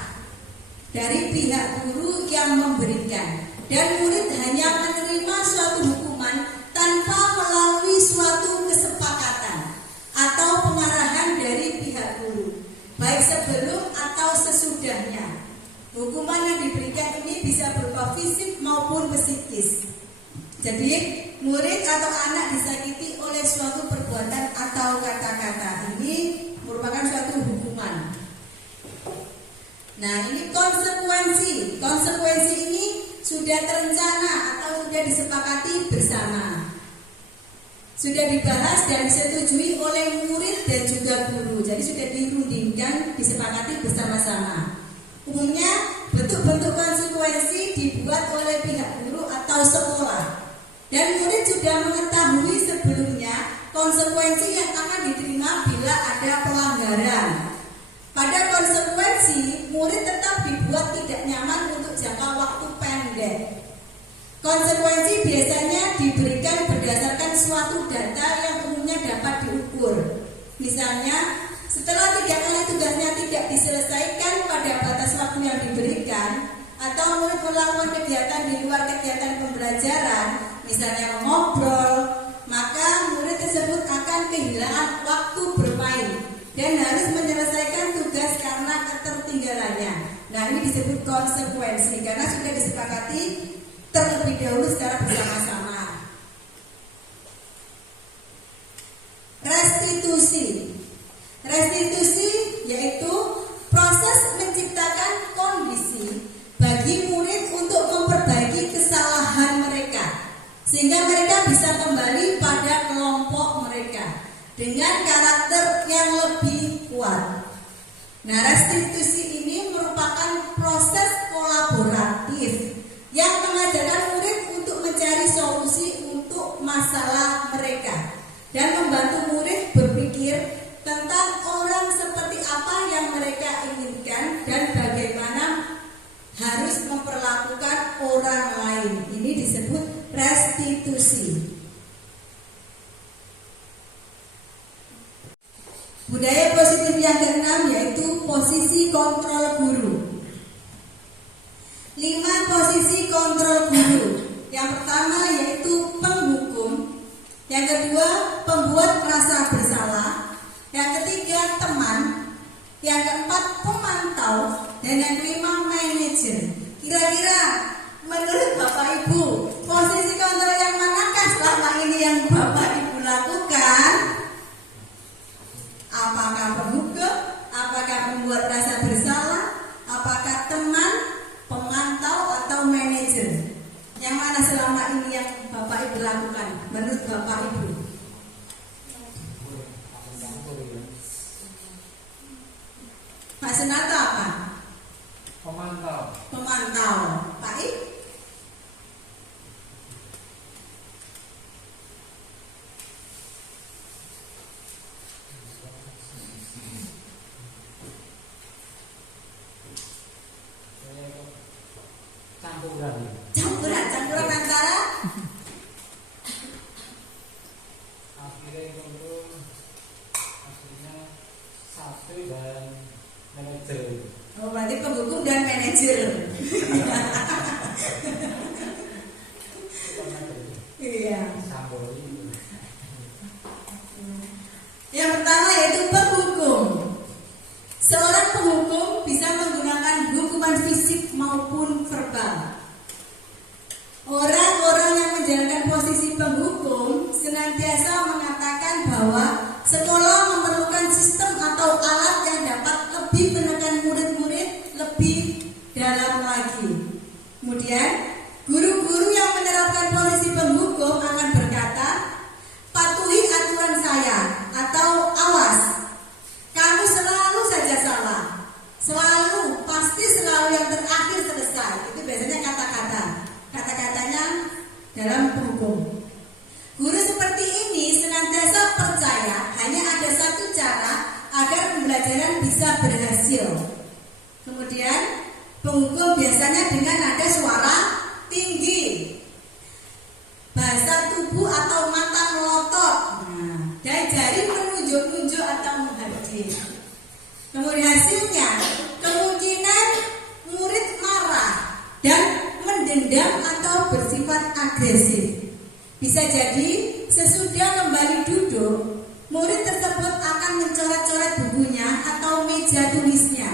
dari pihak guru yang memberikan, dan murid hanya menerima suatu hukuman tanpa melalui suatu kesepakatan atau pengarahan dari pihak guru, baik sebelum atau sesudahnya. Hukuman yang diberikan ini bisa berupa fisik maupun psikis. Jadi murid atau anak disakiti oleh suatu perbuatan atau kata-kata, ini merupakan suatu hukuman. Nah, ini konsekuensi. Konsekuensi ini sudah terencana atau sudah disepakati bersama, sudah dibahas dan disetujui oleh murid dan juga guru. Jadi sudah dirundingkan, disepakati bersama-sama. Umumnya bentuk-bentuk konsekuensi dibuat oleh pihak guru atau sekolah. dan murid sudah mengetahui sebelumnya konsekuensi yang akan diterima bila ada pelanggaran. Pada konsekuensi, murid tetap dibuat tidak nyaman untuk jangka waktu pendek. Konsekuensi biasanya diberikan berdasarkan suatu data yang umumnya dapat diukur. Misalnya, setelah 3 kali tugasnya tidak diselesaikan pada batas waktu yang diberikan, atau murid melakukan kegiatan di luar kegiatan pembelajaran, misalnya mengobrol, maka murid tersebut akan kehilangan waktu bermain dan harus menyelesaikan tugas karena ketertinggalannya. Nah, ini disebut konsekuensi karena sudah disepakati terlebih dahulu secara bersama-sama. Restitusi. Restitusi yaitu proses menciptakan kondisi bagi murid untuk memperbaiki kesalahan mereka sehingga mereka bisa kembali pada kelompok mereka dengan karakter yang lebih kuat. Nah, restitusi ini merupakan proses kolaboratif yang mengajarkan murid untuk mencari solusi untuk masalah mereka dan membantu murid berpikir tentang orang seperti apa yang mereka inginkan dan bagaimana harus memperlakukan orang lain. Ini disebut restitusi. Budaya positif yang keenam yaitu posisi kontrol guru. 5 posisi kontrol guru. Yang pertama yaitu penghukum, yang kedua pembuat merasa bersalah, yang ketiga teman, yang keempat pemantau, dan yang kelima manajer. Kira-kira menurut Bapak Ibu, posisi kontrol yang manakah selama ini yang Bapak Ibu lakukan? Apakah penghukum? Apakah membuat rasa bersalah? Apakah teman, pemantau, atau manajer? Yang mana selama ini yang Bapak Ibu lakukan menurut Bapak Ibu? Pak Senata apa? Pemantau. Pemantau. Pak I? Campuran antara akhirnya satu dan manajer. oh, berarti penghukum dan manajer. Iya. Yang pertama yaitu penghukum. Seorang penghukum bisa menggunakan hukuman fisik maupun verbal. Orang-orang yang menjalankan posisi penghukum senantiasa mengatakan bahwa sekolah memerlukan sistem atau alat yang dapat lebih menekan murid-murid lebih dalam lagi. Kemudian, guru-guru yang menerapkan posisi penghukum akan berkata, patuhi aturan saya atau awas, kamu selalu saja salah, selalu, pasti selalu yang terakhir selesai. Itu biasanya kata-katanya dalam penghukum. Guru seperti ini senantiasa percaya hanya ada satu cara agar pembelajaran bisa berhasil. Kemudian penghukum biasanya dengan nada suara tinggi, bahasa tubuh atau mata melotot, dan jari menunjuk-nunjuk atau menghadir. Kemudian hasilnya kemungkinan murid marah dan mendendam atau bersifat agresif. Bisa jadi sesudah kembali duduk, murid tersebut akan mencoret-coret bukunya atau meja tulisnya.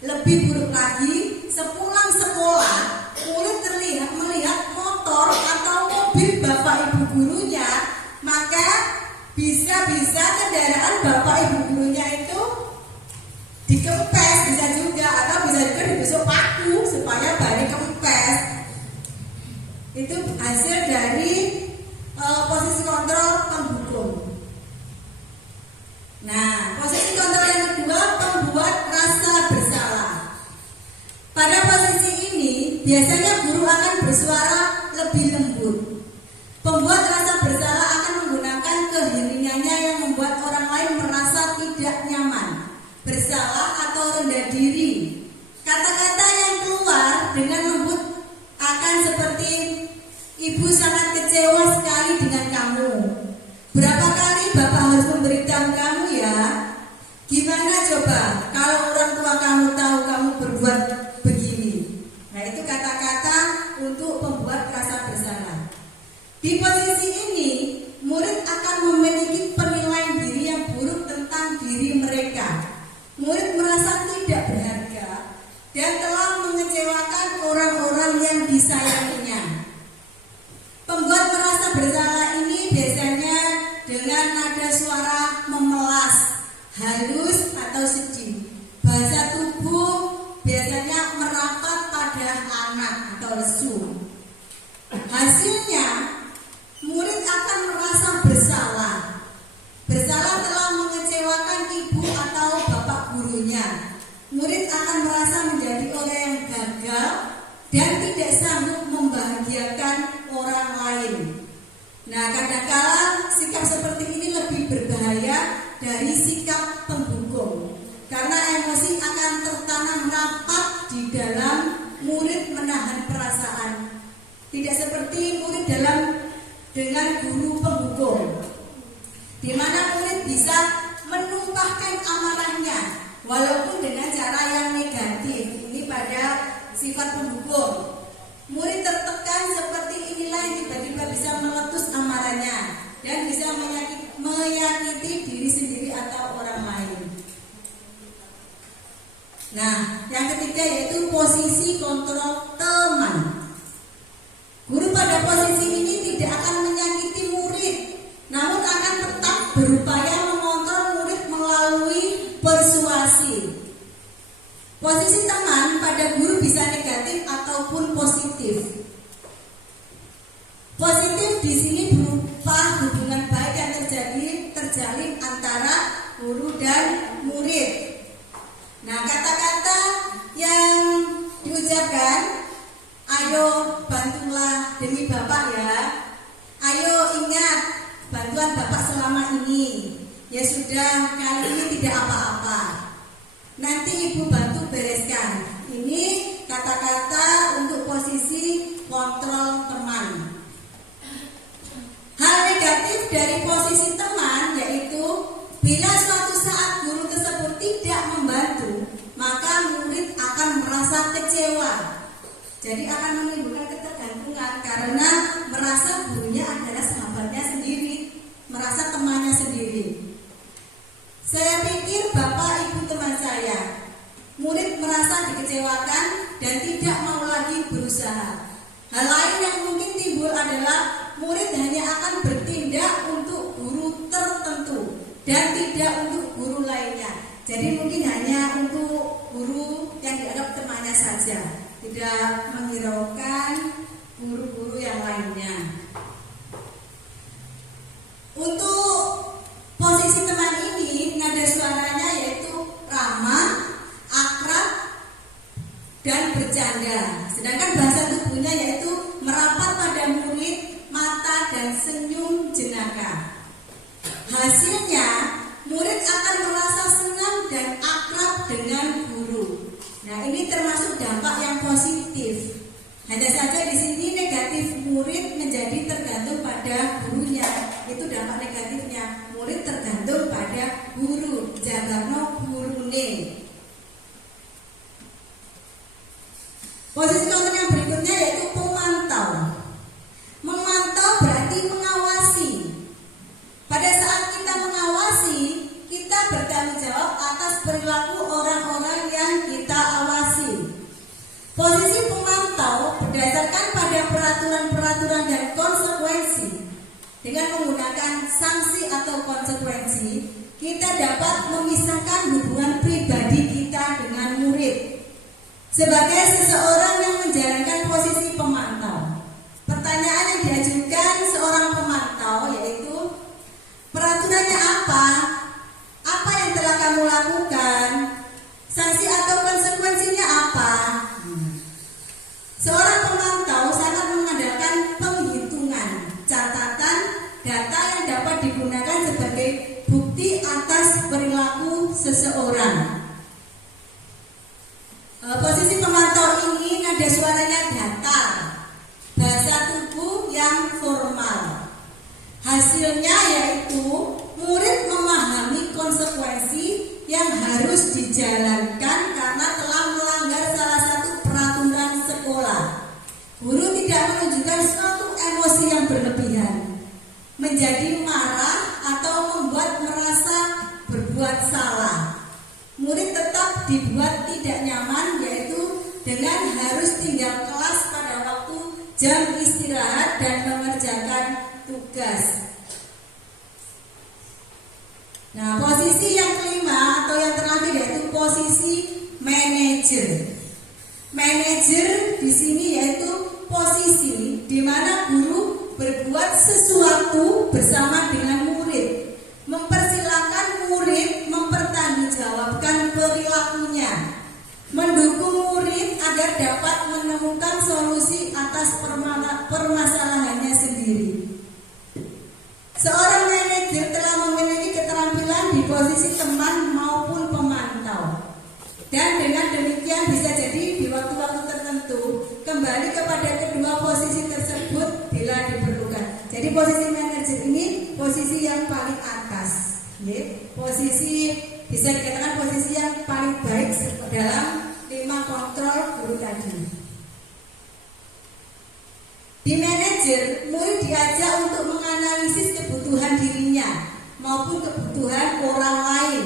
Lebih buruk lagi, sepulang sekolah, murid terlihat melihat motor atau mobil bapak ibu gurunya, maka bisa-bisa kendaraan bapak ibu gurunya itu dikempes, bisa juga, atau bisa juga dibesuk paku supaya balik kempes. Itu hasil dari posisi kontrol penghukum. Nah, posisi kontrol yang kedua, pembuat rasa bersalah. Pada posisi ini biasanya guru akan bersuara lebih lembut. Di posisi ini, murid akan memiliki penilaian diri yang buruk tentang diri mereka. Murid merasa tidak berharga dan telah mengecewakan orang-orang yang disayanginya. Pembuat merasa bersalah ini biasanya dengan nada suara memelas, halus atau sedih. Bahasa tubuh biasanya merapat pada anak atau lesu. Hasilnya, murid akan merasa bersalah. Bersalah telah mengecewakan ibu atau bapak gurunya. Murid akan merasa menjadi orang yang gagal dan tidak sanggup membahagiakan orang lain. Nah, kadang-kala sikap seperti ini lebih berbahaya dari sikap penghukum, karena emosi akan tertanam rapat di dalam murid menahan perasaan. Tidak seperti murid dengan guru penghukum, di mana murid bisa menumpahkan amarahnya walaupun dengan cara yang negatif. Ini pada sifat penghukum. Murid tertekan seperti inilah yang tiba-tiba bisa meletus amarahnya dan bisa menyakiti diri sendiri atau orang lain. Nah, yang ketiga yaitu posisi kontrol teman. Guru pada posisi ini tidak akan menyakiti murid, namun akan tetap berupaya mengontrol murid melalui persuasi. Posisi teman pada guru bisa negatif ataupun positif. Positif di sini berupa hubungan baik yang terjalin antara guru dan murid. Nah, kata-kata yang diucapkan, ayo bantulah demi Bapak ya. Ayo ingat bantuan Bapak selama ini. Ya sudah, kali ini tidak apa-apa. Nanti Ibu bantu bereskan. Ini kata-kata untuk posisi kontrol teman. Hal negatif dari posisi teman yaitu bila suatu saat guru tersebut tidak membantu, maka murid akan merasa kecewa. Jadi akan menimbulkan ketergantungan karena merasa gurunya adalah sahabatnya sendiri, merasa temannya sendiri. Saya pikir Bapak Ibu teman saya, murid merasa dikecewakan dan tidak mau lagi berusaha. Hal lain yang mungkin timbul adalah murid hanya akan bertindak untuk guru tertentu dan tidak untuk guru lainnya. Jadi mungkin hanya untuk guru yang dianggap temannya saja, tidak menghiraukan guru-guru yang lainnya. Untuk posisi teman ini, nada suaranya yaitu ramah, akrab, dan bercanda. Sedangkan bahasa tubuhnya yaitu merapat pada murid, mata, dan senyum jenaka. Hasilnya, murid akan merasa senang dan akrab dengan guru. Nah, ini termasuk dampak yang positif. Hanya saja di sini negatif, murid menjadi tergantung pada gurunya. Itu dampak negatifnya. Murid tergantung pada guru. Jagano gurune. Posisi kontrol yang berikutnya yaitu pemantau. Memantau berarti mengawasi. Pada saat kita mengawasi, kita bertanggung jawab atas perilaku orang-orang yang kita awasi. Posisi pemantau berdasarkan pada peraturan-peraturan dan konsekuensi. Dengan menggunakan sanksi atau konsekuensi, kita dapat memisahkan hubungan pribadi kita dengan murid. Sebagai seseorang yang menjalankan posisi pemantau, pertanyaan yang diajukan seorang pemantau yaitu, peraturannya apa? Apa yang telah kamu lakukan? Sanksi atau konsekuensinya apa? Seorang pemantau sangat mengandalkan penghitungan, catatan, data yang dapat digunakan sebagai bukti atas perilaku seseorang. Posisi pemantau ini nada suaranya datar, bahasa tubuh yang formal. Hasilnya yaitu murid memahami konsekuensi yang harus dijalankan karena telah melanggar salah satu peraturan sekolah. Guru tidak menunjukkan suatu emosi yang berlebihan. tugas. Nah, posisi yang kelima atau yang terakhir yaitu posisi manajer. Manajer di sini yaitu posisi di mana guru berbuat sesuatu bersama dengan murid, mempersilahkan murid mempertanggungjawabkan perilakunya, mendukung murid agar dapat menemukan solusi atas permasalahannya sendiri. Seorang manajer telah memiliki keterampilan di posisi teman maupun pemantau. Dan dengan demikian bisa jadi di waktu-waktu tertentu kembali kepada kedua posisi tersebut bila diperlukan. Jadi posisi manajer ini posisi yang paling atas, ya. Posisi bisa dikatakan posisi yang paling baik dalam 5 kontrol guru tadi. Di manajer, murid diajak untuk menganalisis kebutuhan dirinya maupun kebutuhan orang lain.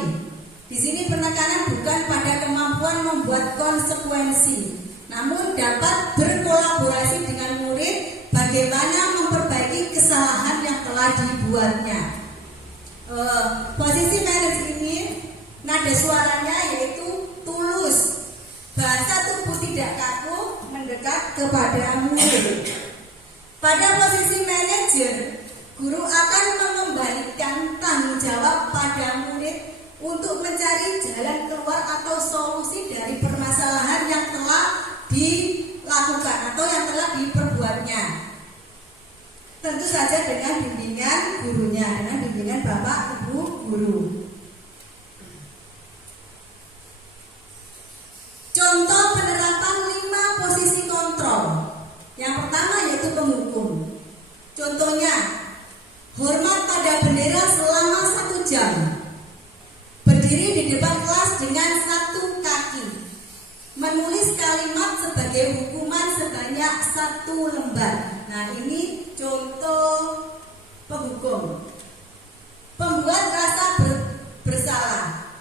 Di sini penekanan bukan pada kemampuan membuat konsekuensi, namun dapat berkolaborasi dengan murid bagaimana memperbaiki kesalahan yang telah dibuatnya. Posisi manajer ini nada suaranya yaitu tulus, bahasa tubuh tidak kaku, mendekat kepada murid. Pada posisi manajer, guru akan mengembalikan tanggung jawab pada murid untuk mencari jalan keluar atau solusi dari permasalahan yang telah dilakukan atau yang telah diperbuatnya. Tentu saja dengan bimbingan gurunya, dengan bimbingan bapak ibu guru. Contoh penerapan 5 posisi kontrol. Yang pertama yaitu penghukum. Contohnya, hormat pada bendera selama 1 jam. Berdiri di depan kelas dengan 1 kaki. Menulis kalimat sebagai hukuman sebanyak 1 lembar. Nah, ini contoh penghukum. Pembuat rasa bersalah.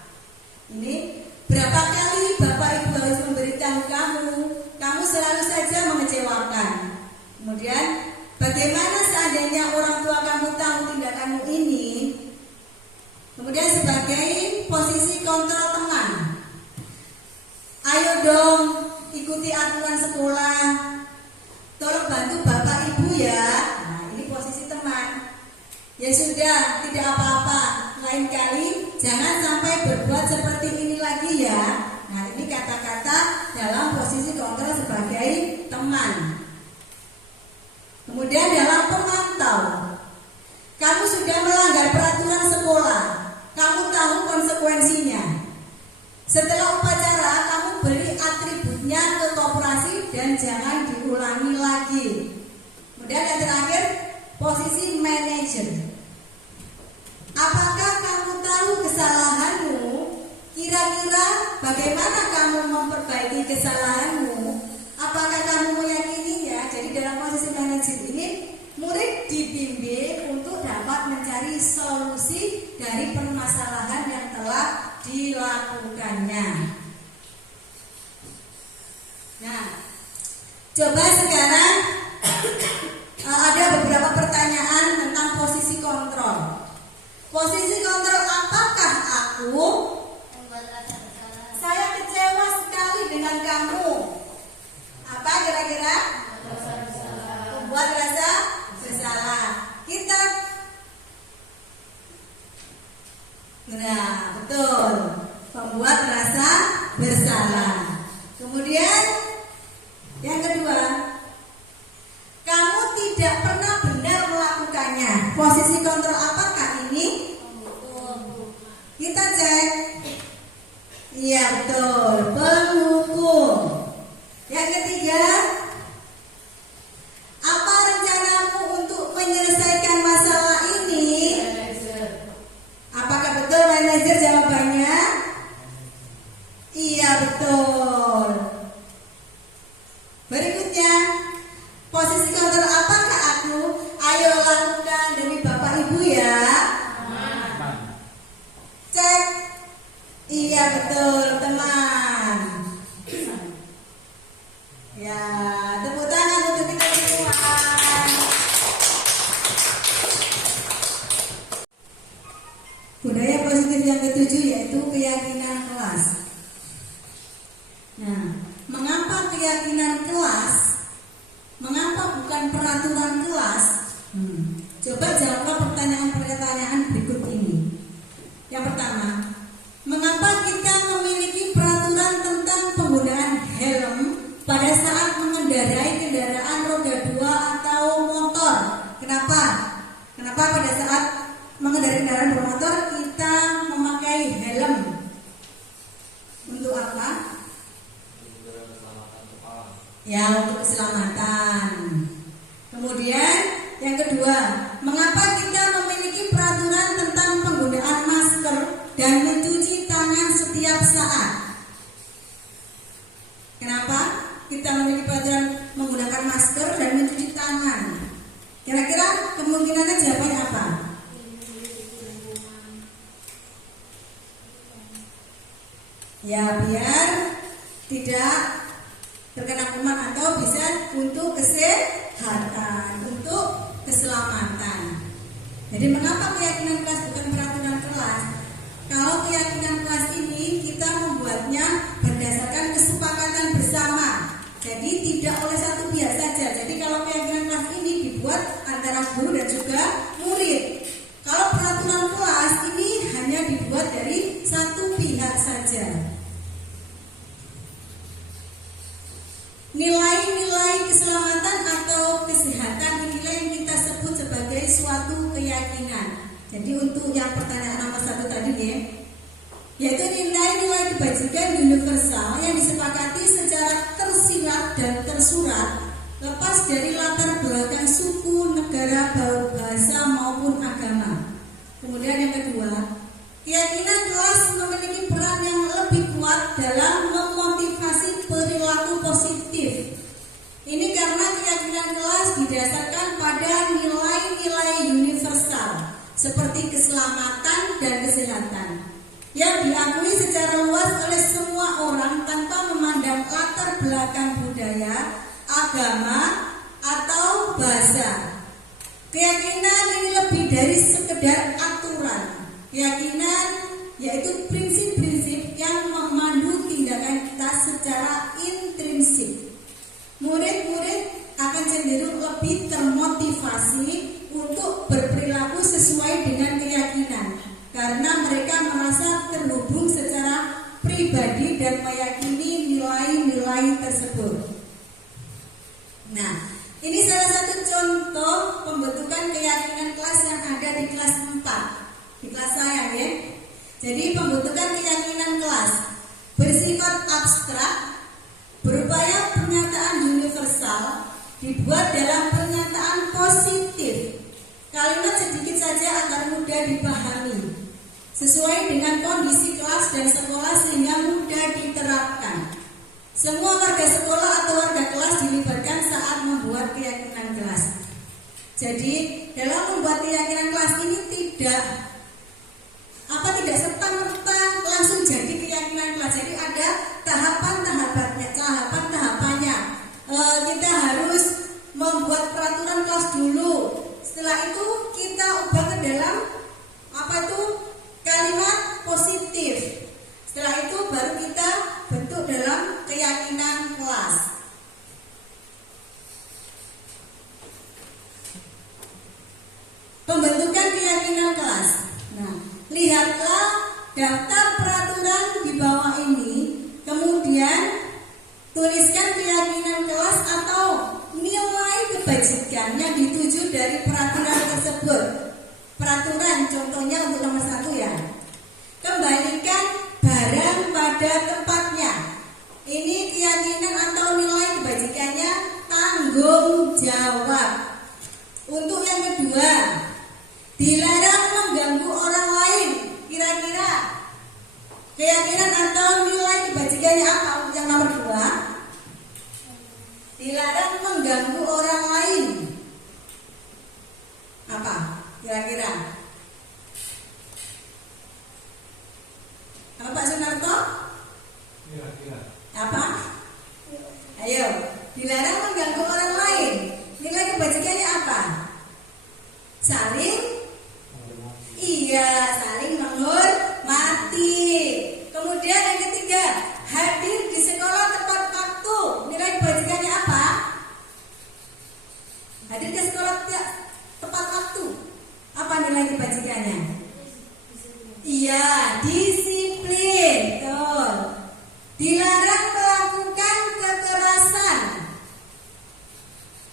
Ini berapa kali Bapak Ibu harus memberitahu kamu selalu saja mengecewakan. Kemudian, bagaimana seandainya orang tua kamu tahu tindakanmu ini? Kemudian sebagai posisi kontrol teman. Ayo dong, ikuti aturan sekolah. Tolong bantu Bapak Ibu ya. Nah, ini posisi teman. Ya sudah, tidak apa-apa. Lain kali jangan sampai berbuat seperti ini lagi ya. Nah, ini kata-kata dalam posisi kontrol sebagai teman. Kemudian dalam pemantau. Kamu sudah melanggar peraturan sekolah. Kamu tahu konsekuensinya. Setelah upacara, kamu beri atributnya ke koperasi dan jangan diulangi lagi. Kemudian yang terakhir, posisi manajer. Apakah kamu tahu kesalahanmu? Kira-kira bagaimana kamu memperbaiki kesalahanmu? Apakah kamu meyakininya? Jadi dalam posisi manajer ini, murid dibimbing untuk dapat mencari solusi dari permasalahan yang telah dilakukannya. Nah, coba sekarang ada beberapa pertanyaan tentang posisi kontrol. Posisi kontrol, apakah aku? Saya kecewa sekali dengan kamu. Apa kira-kira? Membuat rasa bersalah. Kita, nah betul, membuat rasa bersalah. Kemudian yang kedua, kamu tidak pernah benar melakukannya. Posisi kontrol apakah ini? Kita cek. Iya betul, penghukum. Yang ketiga, apa rencanamu untuk menyelesaikan masalah ini? Apakah betul manajer jawabannya? Iya betul. Berikutnya, posisi kontrol apakah aku? Ayo lakukan demi Bapak Ibu ya. Budaya positif yang ketujuh yaitu keyakinan kelas. Nah, mengapa keyakinan kelas? Mengapa bukan peraturan kelas? Coba jawablah pertanyaan-pertanyaan berikut ini. Yang pertama, mengapa kita memiliki peraturan tentang penggunaan helm pada saat mengendarai kendaraan roda 2 atau motor? Kenapa? Kenapa pada saat mengendarai kendaraan bermotor kita memakai helm? Untuk apa? Ya, untuk keselamatan. Kemudian yang kedua, mengapa kita memiliki peraturan tentang penggunaan masker dan mencuci tangan setiap saat? Kenapa kita memiliki peraturan menggunakan masker dan mencuci tangan? Kira-kira kemungkinannya jawabannya apa? Ya, biar tidak terkena kuman atau bisa untuk kesehatan, untuk keselamatan. Jadi mengapa keyakinan kelas bukan peraturan kelas? Kalau keyakinan kelas ini kita membuatnya berdasarkan kesepakatan bersama. Jadi tidak oleh satu pihak saja. Jadi kalau keyakinan kelas ini dibuat antara guru dan juga murid. Kalau peraturan kelas ini hanya dibuat dari satu pihak saja. Nilai-nilai keselamatan atau kesehatan inilah yang kita sebut sebagai suatu keyakinan. Jadi untuk yang pertanyaan nomor 1 tadi ya, yaitu nilai-nilai kebajikan universal yang disepakati secara tersirat dan tersurat, lepas dari latar belakang suku, negara, bahasa maupun agama. Kemudian yang kedua, keyakinan kelas memiliki peran yang lebih kuat dalam memotivasi perilaku positif. Ini karena keyakinan kelas didasarkan pada nilai-nilai universal seperti keselamatan dan kesehatan yang diakui secara luas oleh semua orang tanpa memandang latar belakang budaya, agama, atau bahasa. Keyakinan ini lebih dari sekedar aturan. Keyakinan yaitu prinsip-prinsip yang memandu tindakan kita secara intrinsik. Murid-murid akan cenderung lebih termotivasi untuk berperilaku sesuai dengan keyakinan karena mereka merasa terhubung secara pribadi dan meyakini nilai-nilai tersebut. Nah, ini salah satu contoh pembentukan keyakinan kelas yang ada di kelas 4. Di kelas saya ya. Jadi pembentukan keyakinan kelas bersifat abstrak, berupaya pernyataan universal, dibuat dalam pernyataan positif. Kalimat sedikit saja agar mudah dipahami, sesuai dengan kondisi kelas dan sekolah sehingga mudah diterapkan. Semua warga sekolah atau warga kelas dilibatkan saat membuat keyakinan kelas. Jadi dalam membuat keyakinan kelas ini tidak serta-merta langsung jadi keyakinan kelas. Jadi ada tahapan-tahapannya. Kita harus membuat peraturan kelas dulu. Setelah itu kita ubah ke dalam kalimat positif. Setelah itu baru kita bentuk dalam keyakinan kelas. Pembentukan keyakinan kelas. Nah, lihatlah daftar peraturan di bawah ini, kemudian tuliskan keyakinan kelas atau nilai kebajikan yang dituju dari peraturan tersebut. Peraturan contohnya untuk nomor 1 ya. Kembalikan barang pada tempatnya. Ini keyakinan atau nilai kebajikannya tanggung jawab. Untuk yang kedua, dilarang mengganggu orang lain. Kira-kira keyakinan atau nilai kebajikannya apa untuk yang nomor 2? Dilarang mengganggu orang lain. Apa kira-kira? Apa Pak Sunarto? Kira-kira Apa? Ayo, dilarang mengganggu orang lain. Nilai kebajikannya apa? Saling menghormati. nilai kebajikannya? Iya, disiplin. Betul. Dilarang melakukan kekerasan.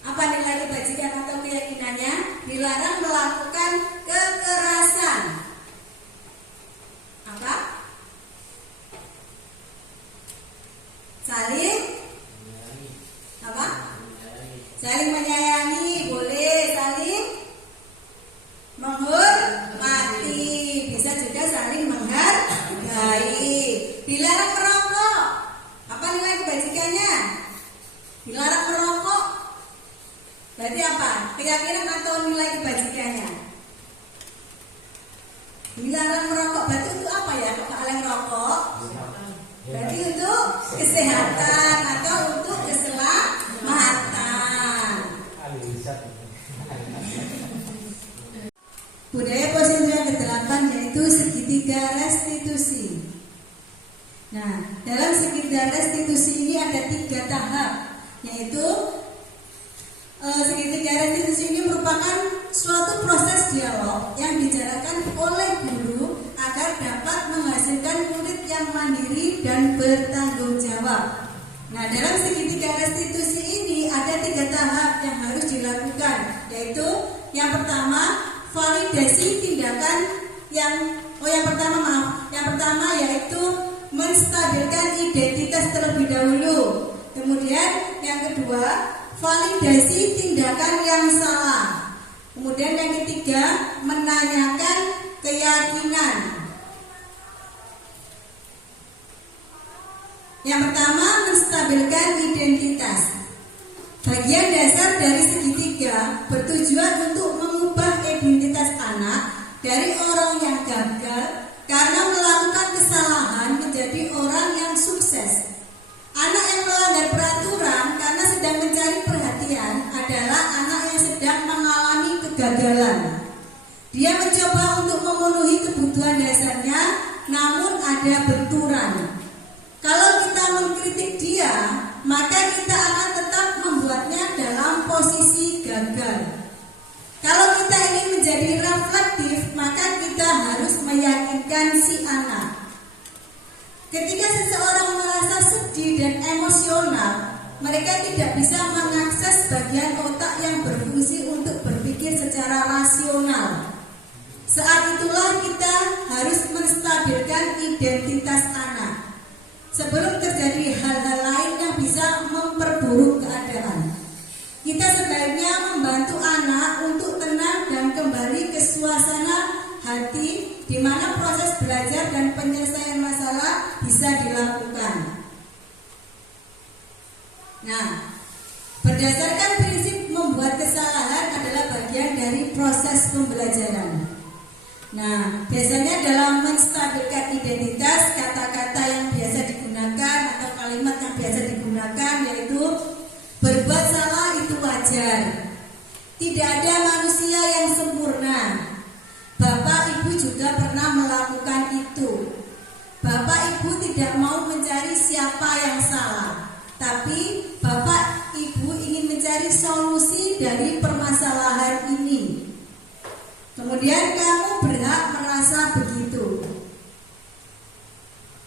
Apa nilai kebajikan atau keyakinannya? Dilarang melakukan kekerasan. Apa? Saling apa? Saling menyayangi, boleh. Saling menghormati, bisa juga saling menghargai. Dilarang merokok. Apa nilai kebajikannya? Dilarang merokok. Berarti apa? Keyakinan atau nilai kebajikannya? Dilarang merokok. Berarti untuk apa ya? Kalau kalian merokok? Berarti untuk kesehatan atau untuk keselamatan. Budaya positif yang ke-8 yaitu segitiga restitusi. Nah, dalam segitiga restitusi ini ada 3 tahap, yaitu segitiga restitusi ini merupakan suatu proses dialog yang dijalankan oleh guru agar dapat menghasilkan murid yang mandiri dan bertanggung jawab. Nah, dalam segitiga restitusi ini ada 3 tahap yang harus dilakukan, yaitu yang pertama validasi tindakan yang pertama yaitu menstabilkan identitas terlebih dahulu. Kemudian yang kedua validasi tindakan yang salah. Kemudian yang ketiga menanyakan keyakinan. Yang pertama menstabilkan identitas. Bagian dasar dari segitiga bertujuan untuk mengubah identitas anak dari orang yang gagal karena melakukan kesalahan menjadi orang yang sukses. Anak yang melanggar peraturan karena sedang mencari perhatian adalah anak yang sedang mengalami kegagalan. Dia mencoba untuk memenuhi kebutuhan dasarnya, namun ada benturan. Kalau kita mengkritik dia, maka kita akan tetap membuatnya dalam posisi gagal. Kalau kita ingin menjadi reflektif, maka kita harus meyakinkan si anak. Ketika seseorang merasa sedih dan emosional, mereka tidak bisa mengakses bagian otak yang berfungsi untuk berpikir secara rasional. Saat itulah kita harus menstabilkan identitas anak sebelum terjadi hal-hal lain yang bisa memperburuk keadaan. Kita sebaiknya membantu anak untuk tenang dan kembali ke suasana hati di mana proses belajar dan penyelesaian masalah bisa dilakukan. Nah, berdasarkan prinsip membuat kesalahan adalah bagian dari proses pembelajaran. Nah, biasanya dalam menstabilkan identitas, kata-kata yang biasa digunakan atau kalimat yang biasa digunakan yaitu berbuat salah itu wajar. Tidak ada manusia yang sempurna. Bapak Ibu juga pernah melakukan itu. Bapak Ibu tidak mau mencari siapa yang salah, tapi Bapak Ibu ingin mencari solusi dari permasalahan ini. Kemudian kamu berhak merasa begitu.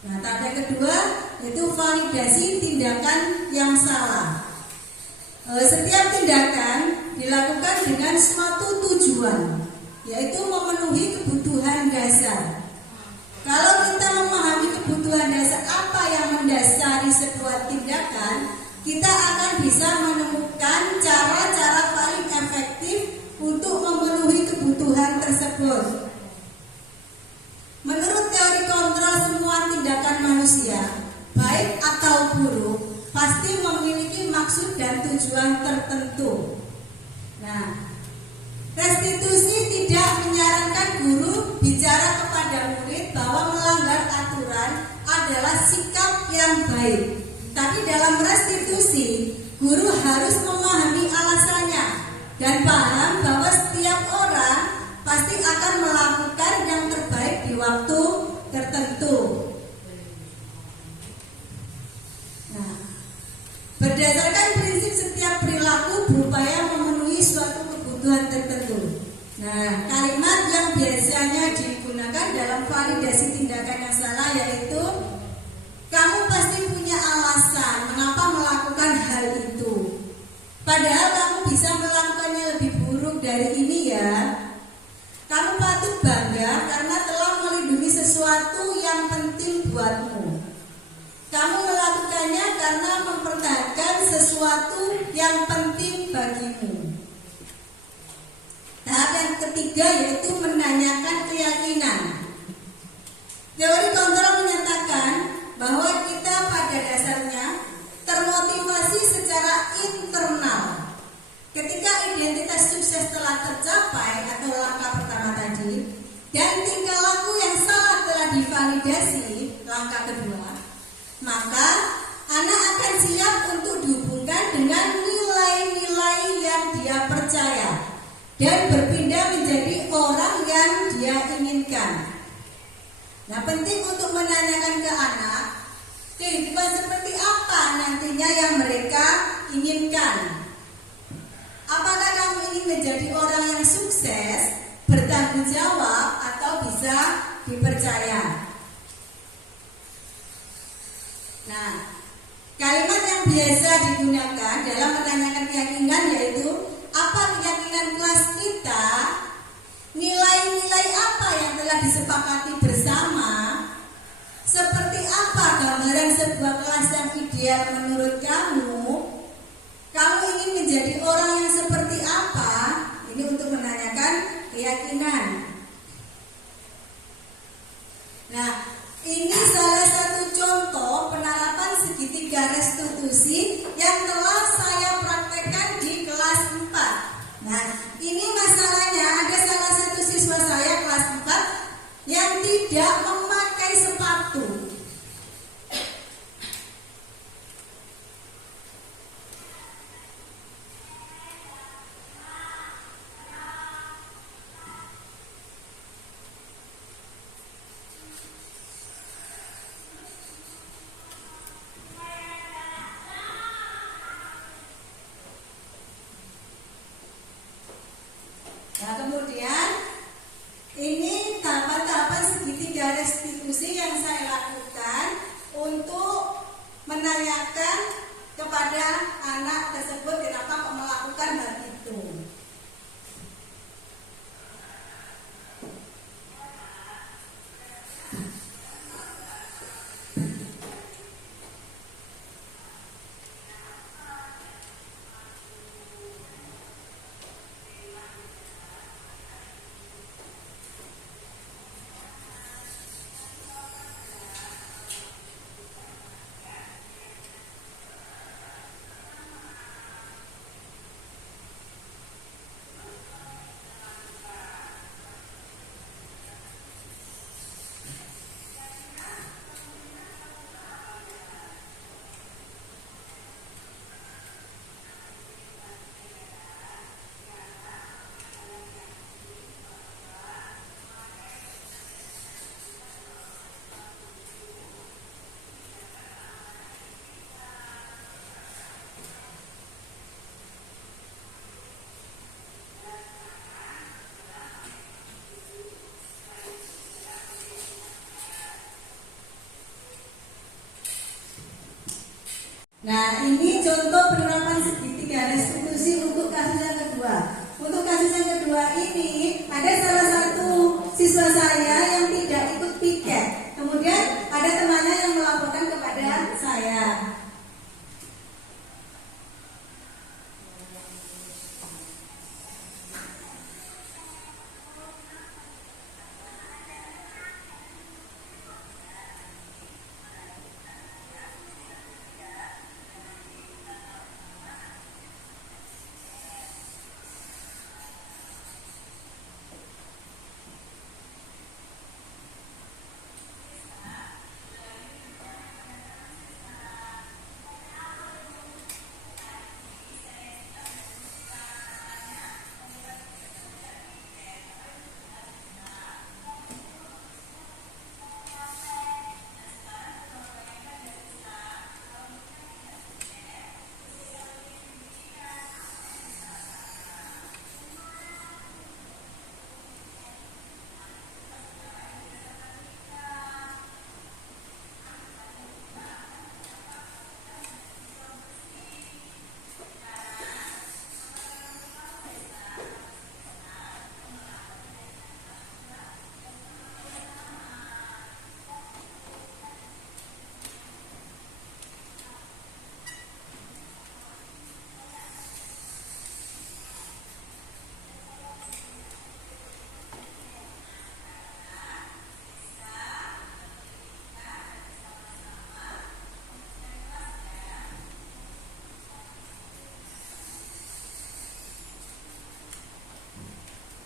Nah, tanda kedua yaitu validasi tindakan yang salah. Setiap tindakan dilakukan dengan suatu tujuan, yaitu memenuhi kebutuhan dasar. Kalau kita memahami kebutuhan dasar apa yang mendasari sebuah tindakan, kita akan bisa menemukan cara-cara paling efektif untuk memenuhi kebutuhan tersebut. Menurut teori kontrol semua tindakan manusia, baik atau buruk, pasti memiliki maksud dan tujuan tertentu. Nah, restitusi tidak menyarankan guru bicara kepada murid bahwa melanggar aturan adalah sikap yang baik. Tapi dalam restitusi, guru harus memahami alasannya dan paham bahwa setiap orang pasti akan melakukan yang terbaik di waktu tertentu. Nah, berdasarkan prinsip setiap perilaku berupaya memenuhi suatu kebutuhan tertentu. Nah, kalimat yang biasanya digunakan dalam validasi tindakan yang salah, yaitu kamu pasti punya alasan mengapa melakukan hal itu. Padahal kamu bisa melakukannya lebih buruk dari ini ya. Kamu patut bangga karena telah melindungi sesuatu yang penting buatmu. Kamu melakukannya karena mempertahankan sesuatu yang penting bagimu. Tahap yang ketiga yaitu menanyakan keyakinan. Teori kontrol menyatakan bahwa kita pada dasarnya termotivasi secara internal. Ketika identitas sukses telah tercapai atau langkah pertama tadi, dan tingkah laku yang salah telah divalidasi, langkah kedua, maka anak akan siap untuk dihubungkan dengan nilai-nilai yang dia percaya dan berpindah menjadi orang yang dia inginkan. Nah, penting untuk menanyakan ke anak, kehidupan seperti apa nantinya yang mereka inginkan. Apakah kamu ingin menjadi orang yang sukses, bertanggung jawab, atau bisa dipercaya? Nah, kalimat yang biasa digunakan dalam menanyakan keyakinan yaitu, apa keyakinan kelas kita? Nilai-nilai apa yang telah disepakati bersama? Seperti apa gambaran sebuah kelas yang ideal menurut kamu? Kamu ingin menjadi orang yang seperti apa? Ini untuk menanyakan keyakinan. Nah, ini salah satu contoh penerapan segitiga restitusi yang telah saya praktekkan di kelas 4. Nah, ini masalahnya ada salah satu siswa saya kelas 4 yang tidak memakai sepatu. Nah, kemudian ini tahapan-tahapan segitiga restitusi yang saya lakukan untuk menanyakan kepada anak tersebut kenapa kok melakukan hal itu. Nah, ini contoh penerapan segitiga restitusi untuk kasus yang kedua. Untuk kasus yang kedua ini ada salah satu siswa saya yang tidak ikut piket. Kemudian ada temannya yang melaporkan kepada saya.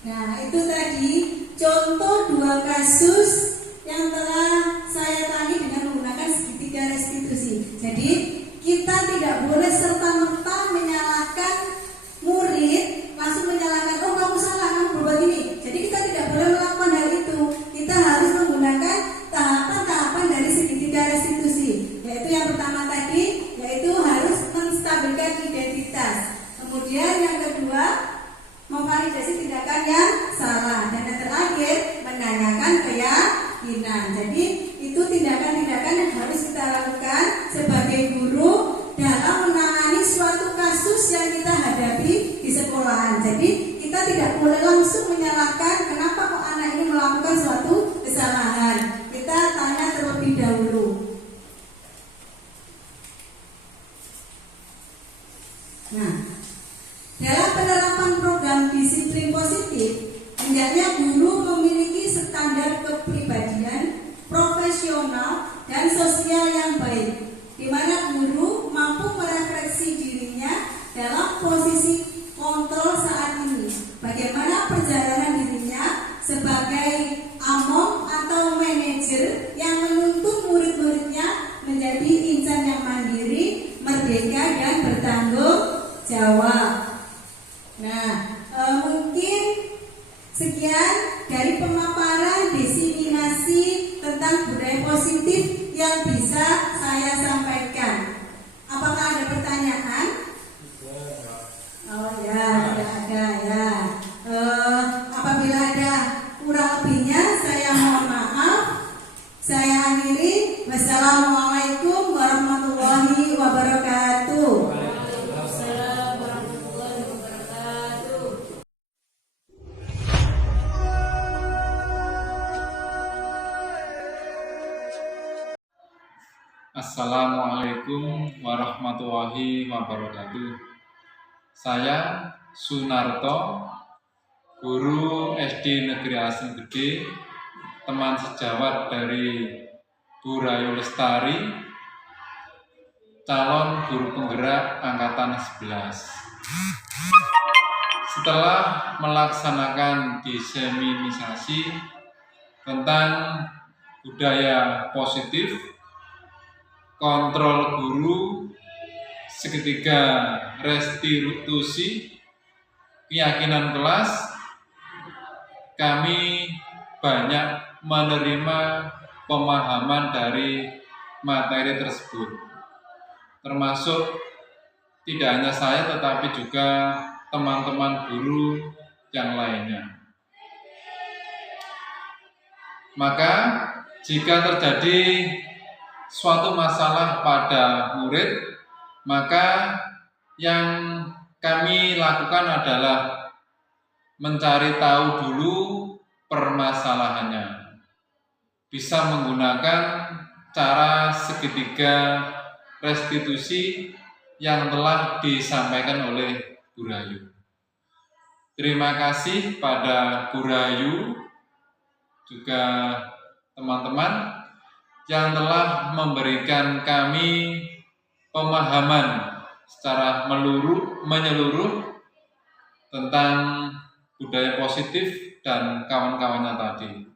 Nah, itu tadi contoh 2 kasus yang telah saya tangani dengan menggunakan segitiga restitusi. Jadi, kita tidak boleh serta-merta menyalahkan murid, langsung menyalahkan, oh kamu salah, kamu berbuat ini. Jadi kita tidak boleh melakukan hal itu. Kita harus menggunakan tahapan-tahapan dari segitiga restitusi. Yaitu yang pertama tadi, yaitu harus menstabilkan identitas. Kemudian yang kedua, memvalidasi tindakan yang salah. Dan yang terakhir, menanyakan keyakinan. Jadi itu tindakan-tindakan yang harus kita lakukan sebagai guru dalam menangani suatu kasus yang kita hadapi di sekolahan. Jadi kita tidak boleh langsung menyalahkan kenapa kok anak ini melakukan suatu kesalahan. Kita tanya terlebih dahulu. Nah, dalam penerapan program disiplin positif, hendaknya guru memiliki standar kepribadian, profesional, dan sosial yang baik, di mana guru mampu merefleksi dirinya dalam posisi kontrol saat ini. Bagaimana perjalanan dirinya sebagai among atau manajer yang menuntun murid-muridnya menjadi insan yang mandiri, merdeka, dan bertanggung jawab. Nah, mungkin sekian dari pemaparan diseminasi tentang budaya positif yang bisa saya sampaikan. Apakah ada pertanyaan? Oh ya, tidak ada ya. Apabila ada kurang lebihnya, saya mohon maaf. Saya akhiri. Wassalamualaikum warahmatullahi wabarakatuh. Assalamualaikum warahmatullahi wabarakatuh. Saya Sunarto, guru SD Negeri Asem Gede, teman sejawat dari Bu Rayu Lestari, calon guru penggerak angkatan 11. Setelah melaksanakan diseminisasi tentang budaya positif, kontrol guru, segitiga restitusi, keyakinan kelas, kami banyak menerima pemahaman dari materi tersebut, termasuk tidak hanya saya tetapi juga teman-teman guru yang lainnya. Maka jika terjadi suatu masalah pada murid, maka yang kami lakukan adalah mencari tahu dulu permasalahannya. Bisa menggunakan cara segitiga restitusi yang telah disampaikan oleh Bu Rayu. Terima kasih pada Bu Rayu, juga teman-teman yang telah memberikan kami pemahaman secara menyeluruh tentang budaya positif dan kawan-kawannya tadi.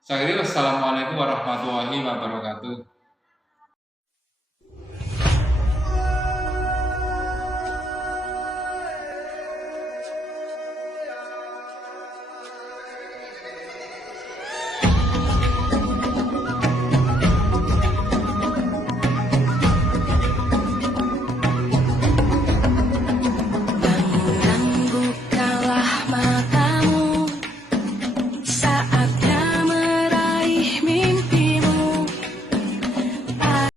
Saya kira wassalamualaikum warahmatullahi wabarakatuh.